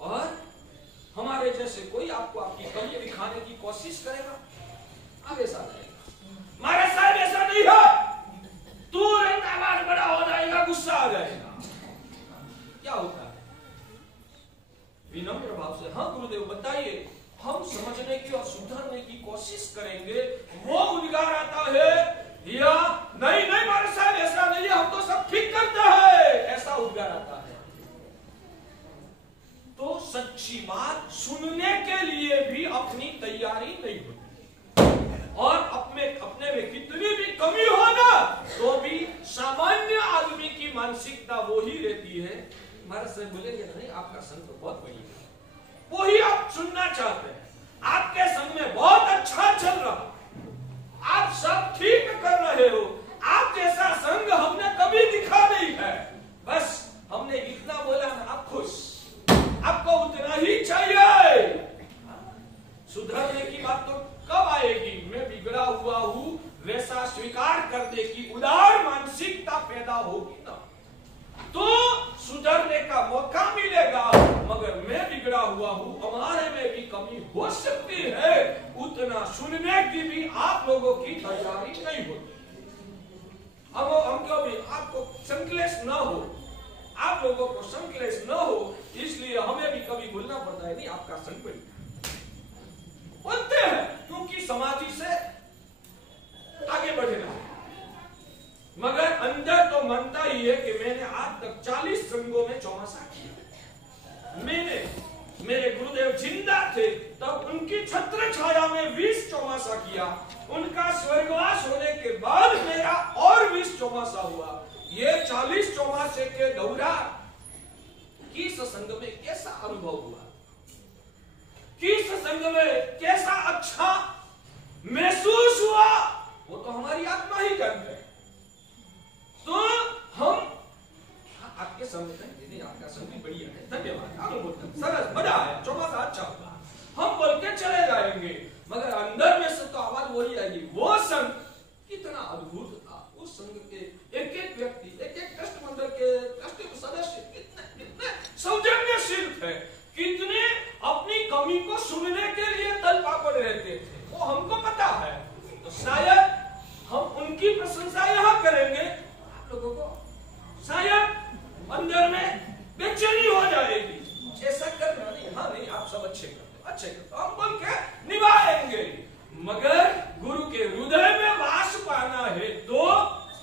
और हमारे जैसे कोई आपको आपकी कमी दिखाने की कोशिश करेगा, आप ऐसा करेगा, हमारे साहब ऐसा नहीं है, तुरंत आवाज बड़ा हो जाएगा, गुस्सा आ जाएगा। क्या होता है? विनम्र भाव से, हाँ गुरुदेव बताइए, हम समझने की और सुधारने की कोशिश करेंगे। वो उद्गार आता है या नहीं नहीं हमारे साहब वो ही रहती है। महाराज साहब बोलेंगे नहीं आपका संग तो बहुत बढ़िया है, वो ही आप सुनना चाहते हैं, आपके संग में बहुत अच्छा चल रहा, आप सब ठीक कर रहे हो, आप जैसा संग हमने कभी दिखा नहीं है, बस हमने इतना बोला ना आप खुश, आपको उतना ही चाहिए। सुधरने की बात तो कब आएगी? मैं बिगड़ा हुआ हूं वैसा स्वीकार करने की उदार मानसिकता पैदा होगी ना तो सुधरने का मौका मिलेगा। मगर मैं बिगड़ा हुआ हूं, हमारे में भी कमी हो सकती है, उतना सुनने की भी आप लोगों की तैयारी नहीं होती। हमको भी आपको संकलेश न हो, आप लोगों को संकलेश न हो, इसलिए हमें भी कभी बोलना पड़ता है नहीं आपका संकट बोलते हैं, क्योंकि समाधि से आगे बढ़ेगा। मगर अंदर तो मानता ही है कि मैंने आज तक 40 संघों में चौमासा किया। मेरे गुरुदेव जिंदा थे तब उनकी छत्र छाया में 20 चौमासा किया, उनका स्वर्गवास होने के बाद मेरा और 20 चौमासा हुआ। ये 40 चौमासे के दौरान किस संघ में कैसा अनुभव हुआ, किस संघ में कैसा अच्छा महसूस हुआ, वो तो हमारी आत्मा ही जानते हैं। तो हम आपके सामने दीदी आपका संगीत बढ़िया है, धन्यवाद, आप बोलते हैं सरस बड़ा है, चौमासा अच्छा होगा, हम बोल के चले जाएंगे, मगर अंदर में से तो आवाज वही आएगी, वो संघ कितना अद्भुत था। उस संघ के एक एक व्यक्ति, एक एक ट्रस्ट मंडल के ट्रस्ट सदस्य कितने सौजन्यशील थे, कितने अपनी कमी को सुनने के लिए तलपाकड़ रहते थे, वो हमको पता है। तो शायद हम उनकी प्रशंसा यहाँ करेंगे, आप लोगों को शायद अंदर में बेचैनी हो जाएगी, ऐसा करना नहीं, हाँ नहीं आप सब अच्छे करते हम बोल के निभाएंगे। मगर गुरु के हृदय में वास पाना है तो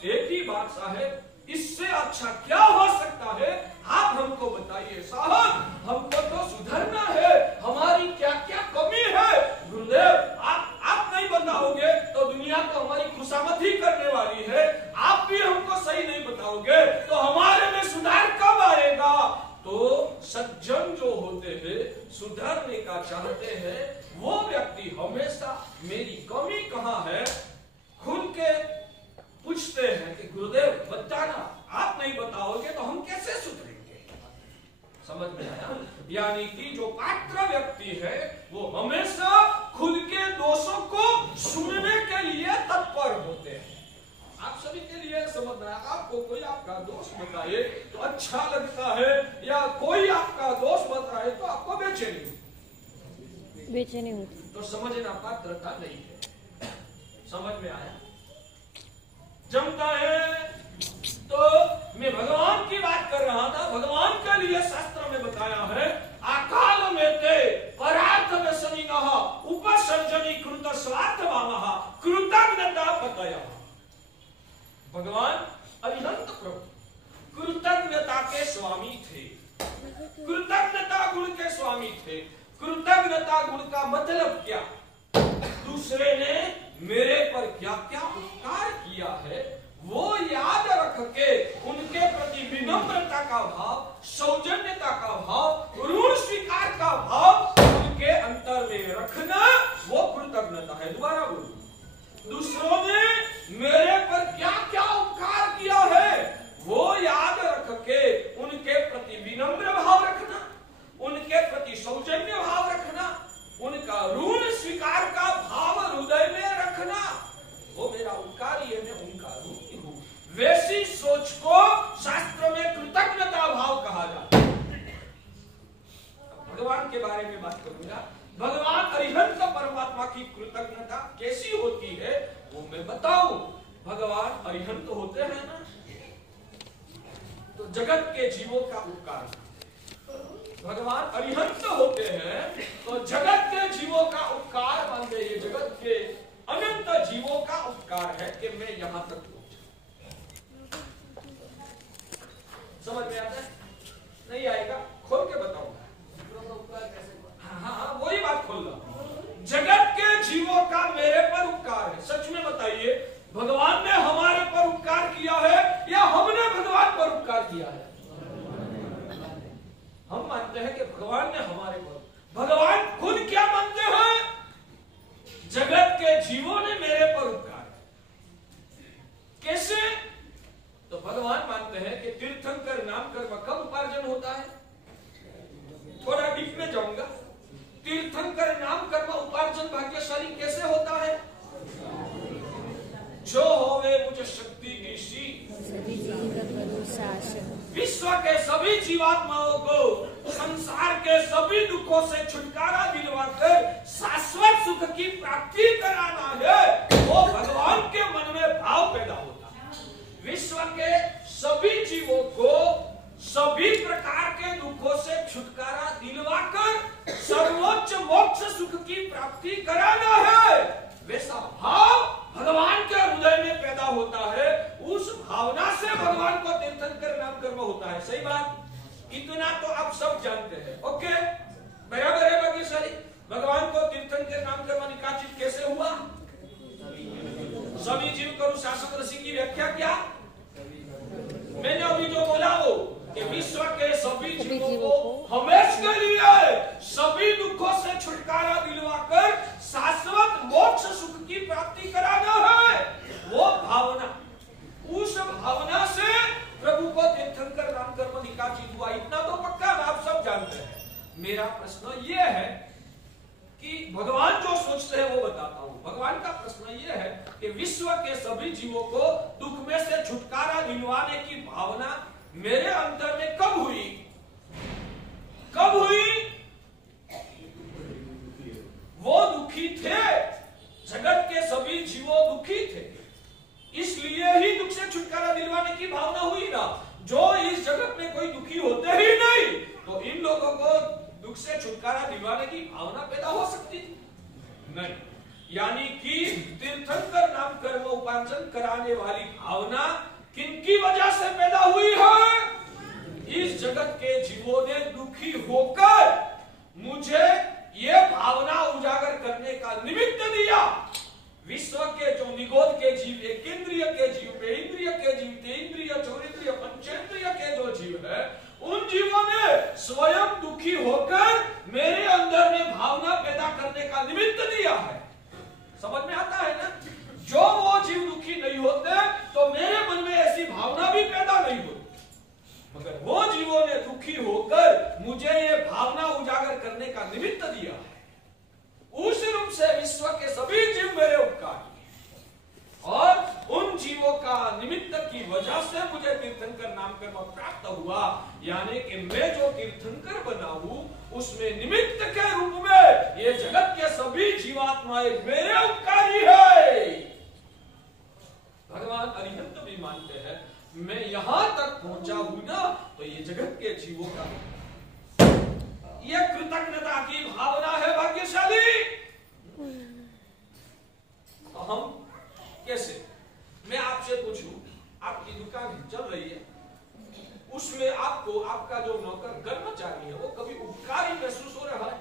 एक ही बात साहब, इससे अच्छा क्या हो सकता है? आप हमको बताइए साहब, हमको तो सुधरना है, हमारी क्या क्या कमी है? गुरुदेव आप नहीं बताओगे तो दुनिया तो हमारी खुशामद ही करने वाली है, आप भी हमको सही नहीं बताओगे तो हमारे में सुधार कब आएगा? तो सज्जन जो होते हैं, सुधरने का चाहते हैं, वो व्यक्ति हमेशा मेरी कमी कहाँ है खुल के पूछते हैं कि गुरुदेव बताना, आप नहीं बताओगे तो हम कैसे सुधरेंगे? समझ में आया? यानी कि जो पात्र व्यक्ति है वो हमेशा खुद के दोषों को सुनने के लिए तत्पर होते हैं। आप सभी के लिए समझना है, आपको कोई आपका दोष बताए तो अच्छा लगता है, या कोई आपका दोष बताए तो आपको बेचैनी होती, तो समझना पात्रता नहीं है। समझ में आया? जमता है तो मैं भगवान की बात कर रहा था, भगवान के लिए शास्त्र में बताया है, अकाल में ते परार्थ व्यसनिनः उपसर्जनी कृत स्वार्थभावः कृतज्ञता बताया। भगवान अरिहंत प्रभु कृतज्ञता के स्वामी थे, कृतज्ञता गुण के स्वामी थे। कृतज्ञता गुण का मतलब क्या? दूसरे ने मेरे पर क्या क्या उपकार किया है वो याद रख के उनके प्रति विनम्रता का भाव, सौजन्यता का भाव, ऋण स्वीकार का भाव उनके अंतर में रखना, वो कृतज्ञता है। दोबारा बोलो, दूसरों ने मेरे पर क्या क्या उपकार किया है वो याद रख के उनके प्रति विनम्र भाव रखना, उनके प्रति सौजन्य भाव रखना, उनका ऋण स्वीकार का भाव हृदय में रखना, वो मेरा उपकारी है, मैं उनका ऋणी हूं। वैसी सोच को शास्त्र में कृतज्ञता भाव कहा जाता है। भगवान के बारे में बात करूंगा, भगवान अरिहंत परमात्मा की कृतज्ञता कैसी होती है वो मैं बताऊं। भगवान अरिहंत होते हैं ना, तो जगत के जीवों का उपकार, भगवान अरिहंत होते हैं तो जगत के जीवों का उपकार मानते, ये जगत के अनंत जीवों का उपकार है कि मैं यहां तक पहुंचा। समझ में आता है? नहीं आएगा? खोल के बताऊंगा। हाँ, वही बात खोल रहा। जगत के जीवों का मेरे पर उपकार है। सच में बताइए, भगवान ने हमारे पर उपकार किया है या हमने भगवान पर उपकार किया है? भगवान मानते हैं कि तीर्थंकर नाम कर्म कब उपार्जन होता है? थोड़ा डीप में जाऊंगा। तीर्थंकर नाम कर्म उपार्जन भाग्यशाली कैसे होता है? जो होवे मुझे शक्ति ईशी, विश्व के सभी जीवात्माओं को संसार के सभी दुखों से छुटकारा दिलवाकर शाश्वत सुख की प्राप्ति कराना है, वो भगवान के मन में भाव पैदा होता है। विश्व के सभी जीवों को सभी प्रकार के दुखों से छुटकारा दिलवाकर सर्वोच्च मोक्ष सुख की प्राप्ति कराना है, वैसा भाव भगवान के हृदय में पैदा होता है। उस भावना से भगवान को तीर्थंकर नाम कर्म होता है। सही बात? इतना तो आप सब जानते हैं। ओके, बराबर है भाग्यशाली। भगवान को तीर्थंकर नाम कर्म निकाचित कैसे हुआ? सभी जीव करो शासक ऋषि की व्याख्या क्या? मैंने अभी जो बोला वो कि विश्व के सभी जीवों को हमेशा के लिए सभी दुखों से छुटकारा दिलवाकर शाश्वत मोक्ष सुख की प्राप्ति कराना है, वो भावना। उस भावना से प्रभु को तीर्थंकर नाम कर्म निकाचित हुआ। इतना तो पक्का आप सब जानते हैं। मेरा प्रश्न ये है कि भगवान जो सोचते हैं वो बताता हूं। भगवान का प्रश्न ये है कि विश्व के सभी जीवों को दुख में से छुटकारा दिलवाने की भावना मेरे अंतर में कब हुई? कब हुई? वो दुखी थे, जगत के सभी जीवों दुखी थे, इसलिए ही दुख से छुटकारा दिलवाने की भावना हुई ना। जो इस जगत में कोई दुखी होते ही नहीं, तो इन लोगों को दुख से छुटकारा दिलवाने की भावना पैदा हो सकती नहीं। यानी कि तीर्थंकर नाम कर्म उपार्जन कराने वाली भावना किनकी वजह से पैदा हुई है? इस जगत के जीवों ने दुखी होकर मुझे ये भावना उजागर करने का निमित्त दिया। विश्व के जो निगोद के जीव, एक इंद्रिय के जीव, बेइंद्रिय के जीव, तेइंद्रिय, चौरिंद्रिय, पंचेंद्रिय के जो जीव है, उन जीवों ने स्वयं दुखी होकर मेरे अंदर में भावना पैदा करने का निमित्त दिया है। समझ में आता है ना? जो वो जीव दुखी नहीं होते तो मेरे मन में ऐसी भावना भी पैदा नहीं होती, मगर वो जीवों ने दुखी होकर मुझे ये भावना उजागर करने का निमित्त दिया है। उस रूप से विश्व के सभी जीव मेरे उपकारी हैं और उन जीवों का निमित्त की वजह से मुझे तीर्थंकर नाम कर्म प्राप्त हुआ। यानी कि मैं जो तीर्थंकर बना हूं उसमें निमित्त के रूप में ये जगत के सभी जीवात्माएं मेरे उपकारी है। भगवान अरिहंत भी मानते हैं मैं यहां तक पहुंचा हूं ना, तो ये जगत के जीवों का ये कृतज्ञता की भावना है भाग्यशाली। हम कैसे? मैं आपसे पूछूं, आपकी दुकान चल रही है, उसमें आपको आपका जो नौकर कर्मचारी है वो कभी उपकारी महसूस हो रहा है?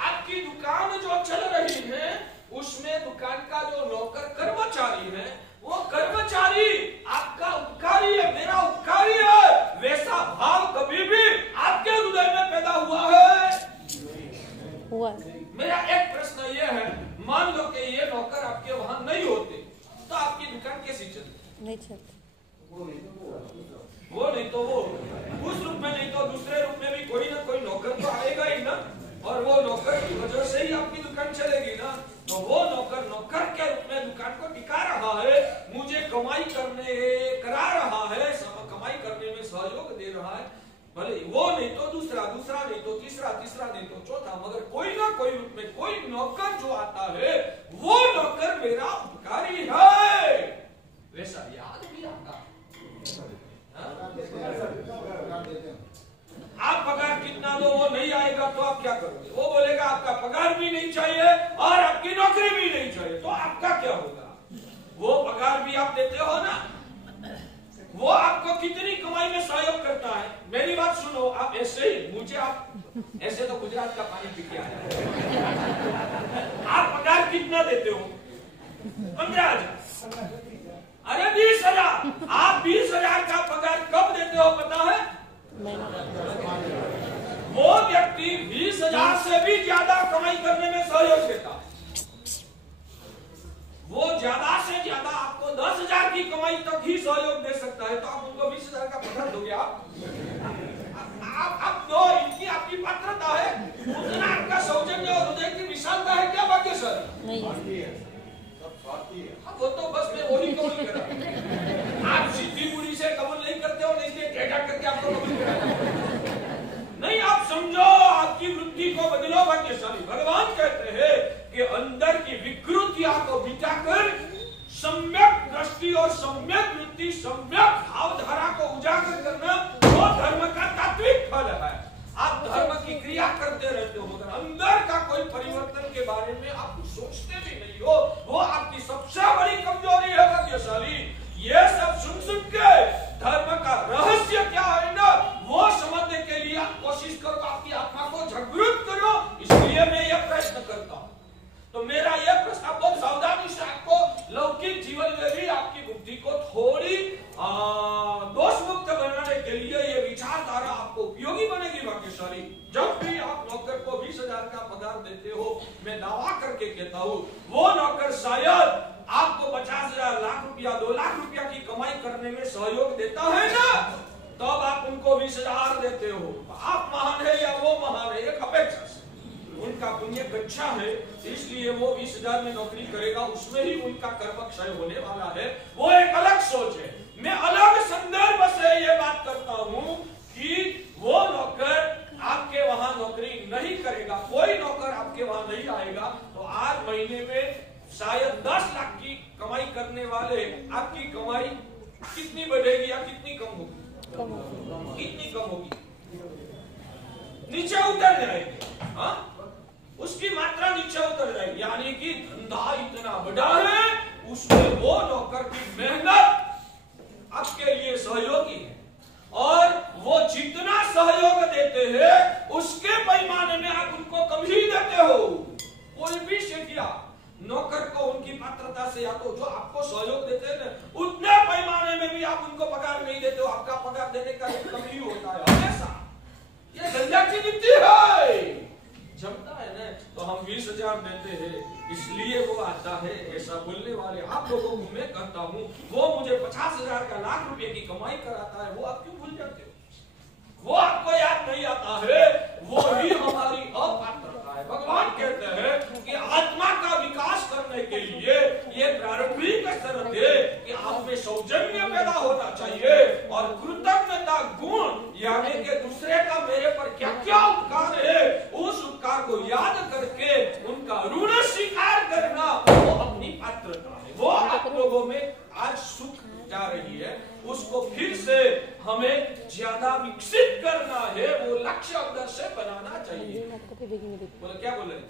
आपकी दुकान जो चल रही है उसमें दुकान का जो नौकर कर्मचारी है वो कर्मचारी आपका उपकारी है, मेरा उपकारी है, वैसा भाव कभी भी आपके हृदय में पैदा हुआ है? मेरा एक प्रश्न ये है, मान लो कि ये नौकर आपके वहां नहीं होते तो आपकी दुकान कैसी चलती? नहीं चलती। वो नहीं तो वो उस रूप में, नहीं तो दूसरे रूप में भी कोई ना कोई नौकर तो आएगा ही ना, और वो नौकर की वजह से ही आपकी दुकान चलेगी ना। तो वो नौकर नौकर के रूप में दुकान को टिका रहा है, मुझे कमाई करने करा रहा है, कमाई करने में सहयोग दे रहा है। भले वो नहीं तो दूसरा, दूसरा नहीं तो तीसरा, तीसरा नहीं तो चौथा, मगर कोई ना कोई रूप में कोई नौकर जो आता है वो नौकर मेरा उपकारी है। वैसा याद भी आता है। आप पगार कितना दो, वो नहीं आएगा तो आप क्या करोगे? वो बोलेगा आपका पगार भी नहीं चाहिए और आपकी नौकरी भी नहीं चाहिए, तो आपका क्या होगा? वो पगार भी आप देते हो ना, वो आपको कितनी कमाई में सहयोग करता है। मेरी बात सुनो, आप ऐसे ही मुझे आप ऐसे तो गुजरात का पानी पी के आया। आप पगार कितना देते हो? 15,000। अरे 20,000। आप 20,000 का पगार कब देते हो पता है? वो व्यक्ति 20,000 से भी ज्यादा कमाई करने में सहयोग देता है। वो ज्यादा से ज्यादा आपको 10,000 की कमाई तक ही सहयोग दे सकता करना है तो आप उनको 20,000 का पगार दोगे। आप दो, इतनी आपकी पात्रता है, उतना आपका सौजन्य और हृदय की विशालता है क्या भाग्य सर? स्वार्थी है, सब स्वार्थी है। हाँ वो तो बस मैं वही कबूल करा। आप सीधी पूरी से कबूल नहीं करते हो, नहीं टेढ़ा करके आपको कबूल करा। नहीं, आप समझो, आपकी वृत्ति को बदलो भाग्यशाली। भगवान कहते हैं कि अंदर की विकृतियां को मिटाकर सम्यक दृष्टि और सम्यक वृत्ति, सम्यक भावधारा को उजागर करना वो धर्म का तात्विक फल है। आप धर्म की क्रिया करते रहते हो मगर अंदर का कोई परिवर्तन के बारे में आप सोचते भी नहीं हो, वो आपकी सबसे बड़ी कमजोरी है भाग्यशाली। ये सब सुन सुन के धर्म का रहस्य क्या है ना, वो समझने के लिए आप कोशिश करो, आपकी आत्मा को जागृत करो। इसलिए मैं ये प्रश्न करता हूँ। तो मेरा यह प्रश्न, आप बहुत सावधानी से आपको लौकिक जीवन में भी आपकी बुद्धि को थोड़ी दोष मुक्त बनाने के लिए ये विचारधारा आपको उपयोगी बनेगी भाग्यशाली। जब भी आप नौकर को 20,000 का पगार देते हो, मैं दावा करके कहता हूँ वो नौकर शायद आपको 50,000, लाख रुपया, 2 लाख रुपया की कमाई करने में सहयोग देता है ना, तब आप उनको 20,000 देते हो। आप महान है या वो महान है, एक अपेक्षा से उनका पुण्य गच्छा है, इसलिए वो 20,000 में नौकरी करेगा, उसमें ही उनका कर्म क्षय होने वाला है। वो एक अलग सोच है। मैं अलग संदर्भ से ये बात करता हूँ कि वो नौकर आपके वहां नौकरी नहीं करेगा, कोई नौकर आपके वहां नहीं आएगा, तो आज महीने में शायद 10 लाख की कमाई करने वाले आपकी कमाई कितनी बढ़ेगी या कितनी कम होगी? कितनी कम होगी? नीचे उतर जाएगी। हाँ, उसकी मात्रा नीचे उतर जाएगी। यानी कि धंधा इतना बड़ा है, उसमें वो नौकर की मेहनत आपके लिए सहयोगी है, और वो जितना सहयोग देते हैं उसके पैमाने में आप उनको कभी देते हो। कोई भी सेठिया नौकर को उनकी पात्रता से या तो जो आपको सहयोग देते हैं ना, उतने पैमाने में भी आप उनको पगार नहीं देते हो। आपका पगार देने का एक कमी होता है हमेशा। ये धंधा की नीति है, जमता है ना, तो हम 20,000 देते हैं इसलिए वो आता है। ऐसा बोलने वाले आप लोगों को मैं कहता हूँ, वो मुझे 50,000 का, लाख रुपए की कमाई कराता है, वो आप क्यों भूल जाते हो? वो आपको याद नहीं आता है, वो ही हमारी अपात्रता है। भगवान कहते हैं कि आत्मा का विकास करने के लिए ये प्रारंभिक शर्त है कि आप में सौजन्य पैदा होना चाहिए और कृतज्ञता गुण, यानी कि दूसरे का मेरे पर क्या क्या उपकार है, उस उपकार को याद करके उनका ऋण स्वीकार करना, वो अपनी पात्रता है। वो आप लोगों में आज सुख जा रही है, उसको फिर से हमें ज्यादा विकसित करना है, वो लक्ष्य अंदर से बनाना चाहिए। बोले क्या बोल रहे थे?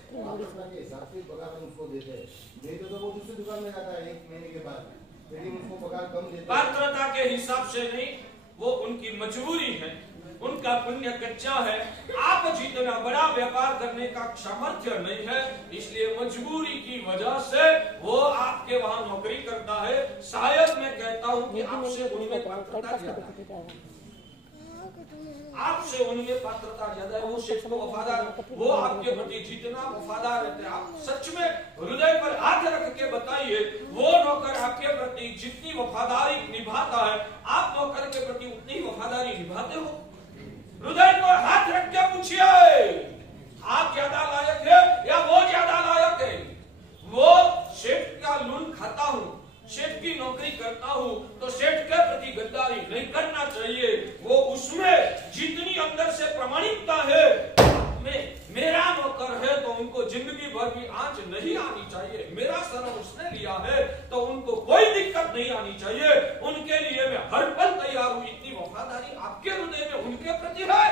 उसको देते हैं, नहीं तो वो दूसरी दुकान में जाता है 1 महीने के बाद, लेकिन उसको पगार कम देते हैं। पात्रता के हिसाब से नहीं, वो उनकी मजबूरी है, उनका पुण्य कच्चा है। आप जितना बड़ा व्यापार करने का सामर्थ्य नहीं है, इसलिए मजबूरी की वजह से वो आपके वहां नौकरी करता है। शायद मैं कहता हूँ कि आपसे उनमें पात्रता ज्यादा है, आपसे उनमें पात्रता ज्यादा है। वो सेठ को वफादार, वो आपके प्रति जितना वफादार रहते हैं, आप सच में हृदय पर हाथ रख के बताइए, वो नौकर आपके प्रति जितनी वफादारी निभाता है, आप नौकर के प्रति उतनी वफादारी निभाते हो? हृदय पर हाथ रख के पूछिए, आप ज्यादा लायक है या वो ज्यादा लायक है? वो सेठ का लून खाता हूँ, सेठ की नौकरी करता हूँ, तो सेठ के प्रति गद्दारी नहीं करना चाहिए। वो उसमें जितनी अंदर से प्रामाणिकता है, में मेरा नौकर है तो उनको जिंदगी भर की आंच नहीं आनी चाहिए। मेरा शरण उसने लिया है तो उनको कोई दिक्कत नहीं आनी चाहिए। उनके लिए मैं हर पल तैयार हूँ। इतनी वफादारी आपके हृदय में उनके प्रति है,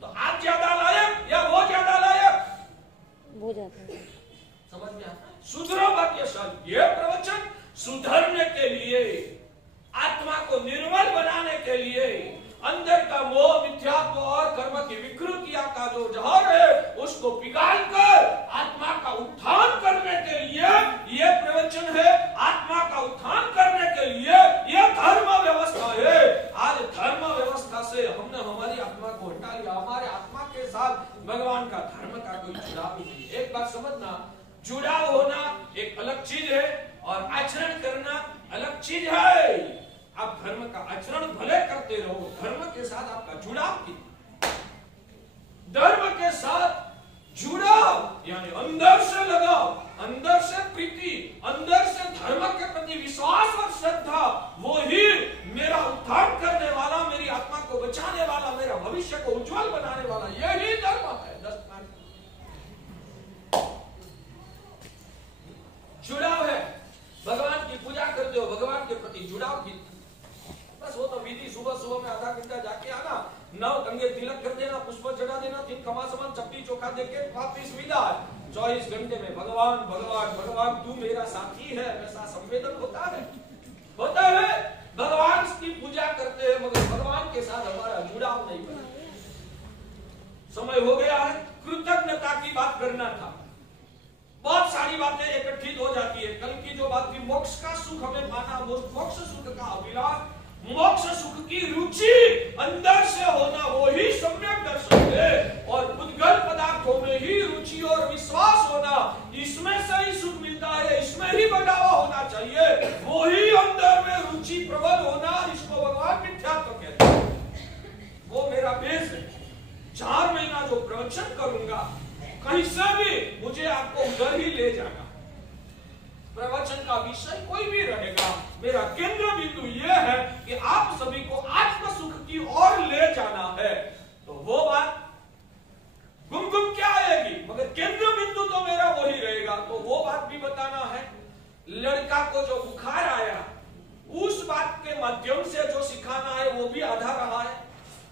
तो आप ज्यादा लायक या वो ज्यादा लायक? वो ज्यादा। समझ में आता है? सुधरो भाग्यशाली। ये प्रवचन सुधरने के लिए, आत्मा को निर्मल बनाने के लिए, अंदर का मोह, मिथ्यात्व और कर्म की विकृतियां का जो जहर है उसको पिघालकर आत्मा का उत्थान करने के लिए ये प्रवचन है। आत्मा का उत्थान करने के लिए ये धर्म व्यवस्था है। आज धर्म व्यवस्था से हमने हमारी आत्मा को हटा लिया। हमारे आत्मा के साथ भगवान का धर्म का कोई जुड़ाव नहीं। एक बात समझना, जुड़ाव होना एक अलग चीज है और आचरण करना अलग चीज है। आप धर्म का आचरण कर्म भले करते रहो, धर्म के साथ आपका जुड़ाव कीजिए। धर्म के साथ जुड़ाव यानी अंदर से लगाओ, अंदर से प्रीति, अंदर से धर्म के प्रति विश्वास और श्रद्धा, वो ही मेरा उद्धार करने वाला, मेरी आत्मा को बचाने वाला, मेरा भविष्य को उज्जवल बनाने वाला, यही धर्म है। जुड़ाव है, भगवान की पूजा करते हो, भगवान के प्रति जुड़ाव की, बस वो तो विधि सुबह सुबह में आधा घंटा जाके आना, नव कंगे तिलक कर देना, पुष्प चढ़ा देना, 3 खमा समान चपटी चोखा देके वापिस विदा। 24 घंटे में भगवान भगवान भगवान, तू मेरा साथी है, ऐसा संवेदन होता है भगवान की पूजा करते हैं मगर भगवान के साथ हमारा जुड़ाव नहीं बना। समय हो गया है, कृतज्ञता की बात करना था। बहुत सारी बातें इकट्ठित हो जाती है। कल की जो बात थी, मोक्ष का सुख हमें पाना, मोक्ष सुख का अभिलाष, मोक्ष सुख की रुचि अंदर से होना, वो ही सम्यक दर्शन है। और उद्गल पदार्थों में ही रुचि और विश्वास होना, इसमें से ही सुख मिलता है, इसमें ही बढ़ावा होना चाहिए, वो ही अंदर में रुचि प्रबल होना, इसको भगवान मिथ्यात्व कहते हैं। वो मेरा बेस है। 4 महीना जो प्रवचन करूंगा, कहीं से भी मुझे आपको उधर ही ले जाना। प्रवचन का विषय कोई भी रहेगा, मेरा केंद्र बिंदु यह है कि आप सभी को आत्म सुख की ओर ले जाना है। तो वो बात गुम क्या आएगी, मगर केंद्र बिंदु तो मेरा वही रहेगा। तो वो बात भी बताना है। लड़का को जो बुखार आया, उस बात के माध्यम से जो सिखाना है वो भी आधा रहा है।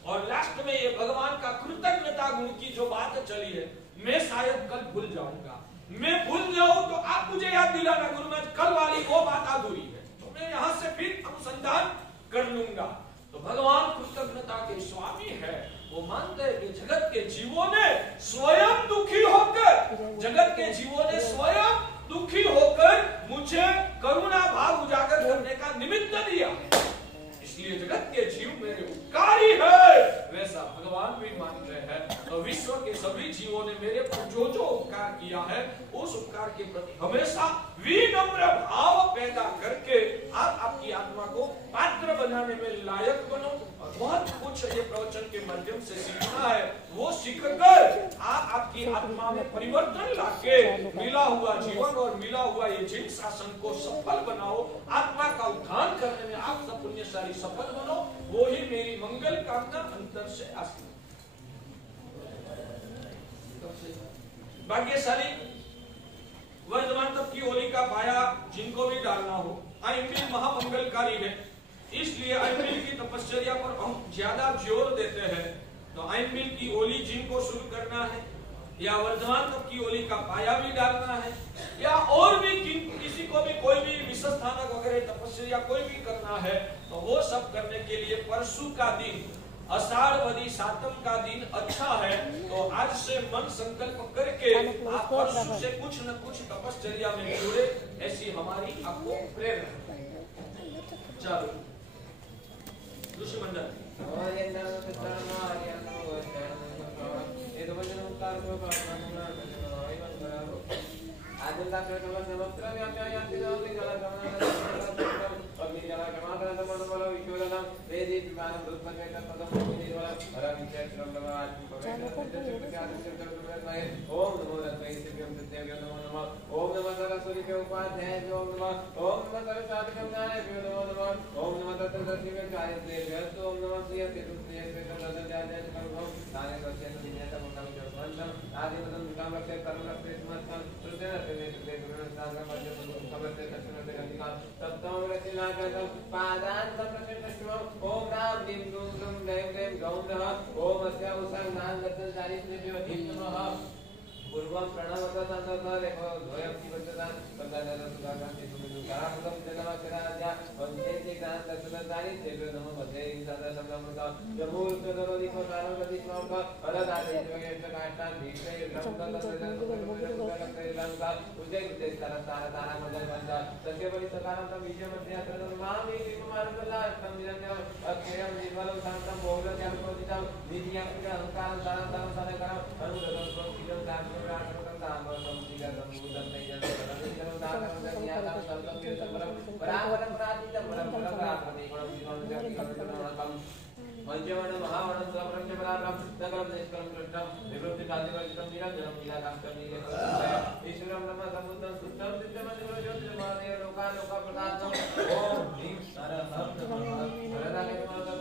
और लास्ट में ये भगवान का कृतज्ञता गुण की जो बात चली है, मैं शायद कल भूल जाऊंगा। मैं भूल जाऊं तो आप मुझे याद दिलाना, गुरु में कल वाली वो बात अधूरी है, तो मैं यहां से फिर अनुसंधान कर लूंगा। तो भगवान कृतज्ञता के स्वामी है। वो मानते हैं कि जगत के जीवों ने स्वयं दुखी होकर, जगत के जीवों ने स्वयं दुखी होकर मुझे करुणा भाव उजागर करने का निमित्त दिया, इसलिए जगत के जीव मेरे उपकारी है। वैसा भगवान भी मान रहे हैं। तो विश्व के सभी जीवों ने मेरे पर जो जो उपकार किया है, उस उपकार के प्रति हमेशा विनम्र भाव पैदा करके आप आपकी आत्मा को पात्र बनाने में लायक बनो। और बहुत कुछ ये प्रवचन के माध्यम से सीखना है, वो सीखकर आप आपकी आत्मा में परिवर्तन लाके मिला हुआ जीवन और मिला हुआ ये जीवन शासन को सफल बनाओ। आत्मा का उद्धार करने में आप सब पुण्यशाली सफल बनो, वो ही मेरी मंगल कामना अंतर से आसी। भाग्यशाली वर्तमान तक की होली का पाया जिनको भी डालना हो, आइंबिल महामंगलकारी है, इसलिए आइंबिल की तपस्या पर हम ज्यादा जोर देते हैं। तो आइंबिल की होली जिनको शुरू करना है, या वर्तमान तक की होली का पाया भी डालना है, या और भी किसी को भी कोई भी विशेष स्थानक वगैरह तपस्या कोई भी करना है, तो वो सब करने के लिए परसों का दिन, आषाढ़ सातम का दिन अच्छा है। तो आज से मन संकल्प करके आप परसों से कुछ न कुछ तपस्या में जुड़े, ऐसी हमारी आपको प्रेरणा। चलो ऋषि मंडल पूर्वं प्रणवता संतता देखो द्वयं किवचता संगादन सुगाकांति सुमिनु कारामुदम जनमाकराज्या वंदेति ज्ञान दर्शनदानि तेभ्यो नमो भद्रे इंसादा संगमता जमूल कदरो दिखो कारणं प्रतिष्ठा अलदाते जगेश काष्टान भीष्मे लंका उजय उद्देश तारा मदन बंदा सत्य बलि सकारं तम विजय मध्य अत्रम मामि विकुमारकला तम निरंजन अक्षयं निर्मलं शांतं बहुलं ज्ञानप्रोदितं विद्यां अहंकारं दानं साधकरं अनुरतं स्वकिदं दानं परावरं प्रातितं परं पंचमण महावणं स्वरं च परारं सकलं निष्कलं कृष्णं विवृत्ति कादिवलितं निरंजनं नीलाकान्तं नीलकण्ठं ईश्वरं ब्रह्म समुद्रं सुष्ठं सिद्धमन्दिरं ज्योतिर्महादेव लोका प्रदानं ओम ह्रीं सरः वरदाय नमः विश्व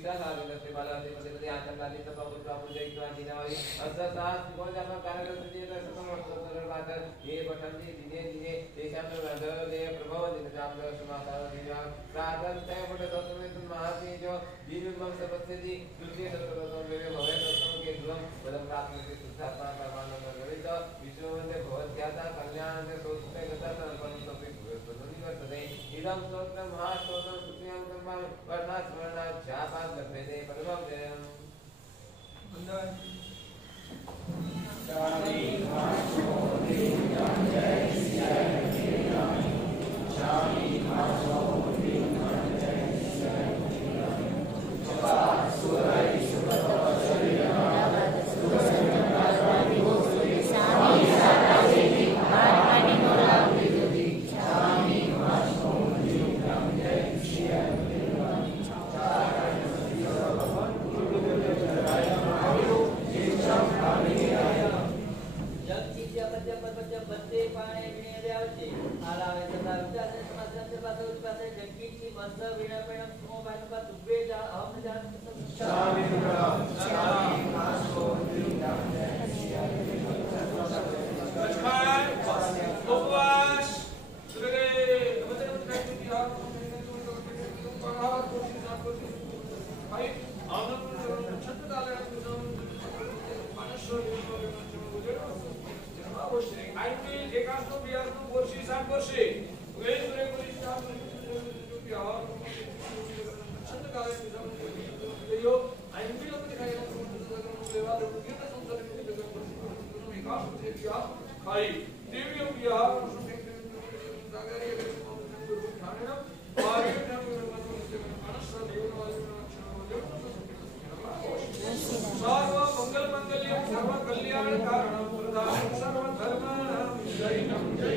विशाल आदि से बाला से पति आचरणादि सब प्रभु जय क्रांति नारी अससास बोल जामा कारण से ये सब तो बात ये पठंदी दिने दिने देशम रदले प्रभव दिन जाम समाता दिना साधन से बड़े दोस्तों में महासी जो जीवन में सबसे दी दूसरे दोस्तों में भवे दोस्तों के गुण बदम प्राप्त से सुधारना परमानंद गणित विष्णु में बहुत ज्ञाता कल्याण से सोचते गता अर्पण तो भी प्रदोनी वर्तते इदम सोत्र महास्तोत्र सुत्रियं कर्म वर्णा स्मरणा चापा लभ्यते परमं जयम् शामी मासो दीनां जय सिया शामी मासो दीनां जय सिया सुराई सुबह शरीरम सुरसंगराजवादी हो शामी सारा देवी आत्मानि मोरावि दुदी शामी मासो दीनां जय सिया बच्चे पाने में जाते आलावे सदा विचार से समाधान से बात उस बात है जबकि की मंत्र बिना परिणाम को बात का दुबे जा हम जान शामी शामी मासो दीना लक्ष्मण उपवास सुरे मतलब प्रैक्टिस किया पढ़ा कोशिश ना कोशिश भाई आनंद छत डाले मनुष्य आईपी एकांश बियास वर्षी 7 वर्षे वे सुरे कोली स्टाफ जो छंद काले निजाम यो आईपी लोग दिखाई लेवा कीर्तन संसार के जगह एकांश से किया खाई देवी बिहार जागरे खाने और मनुष्य देव सर्व मंगल मंगल्यं सर्व कल्याण कारणं प्रदानं सर्व धर्माणां जयं जय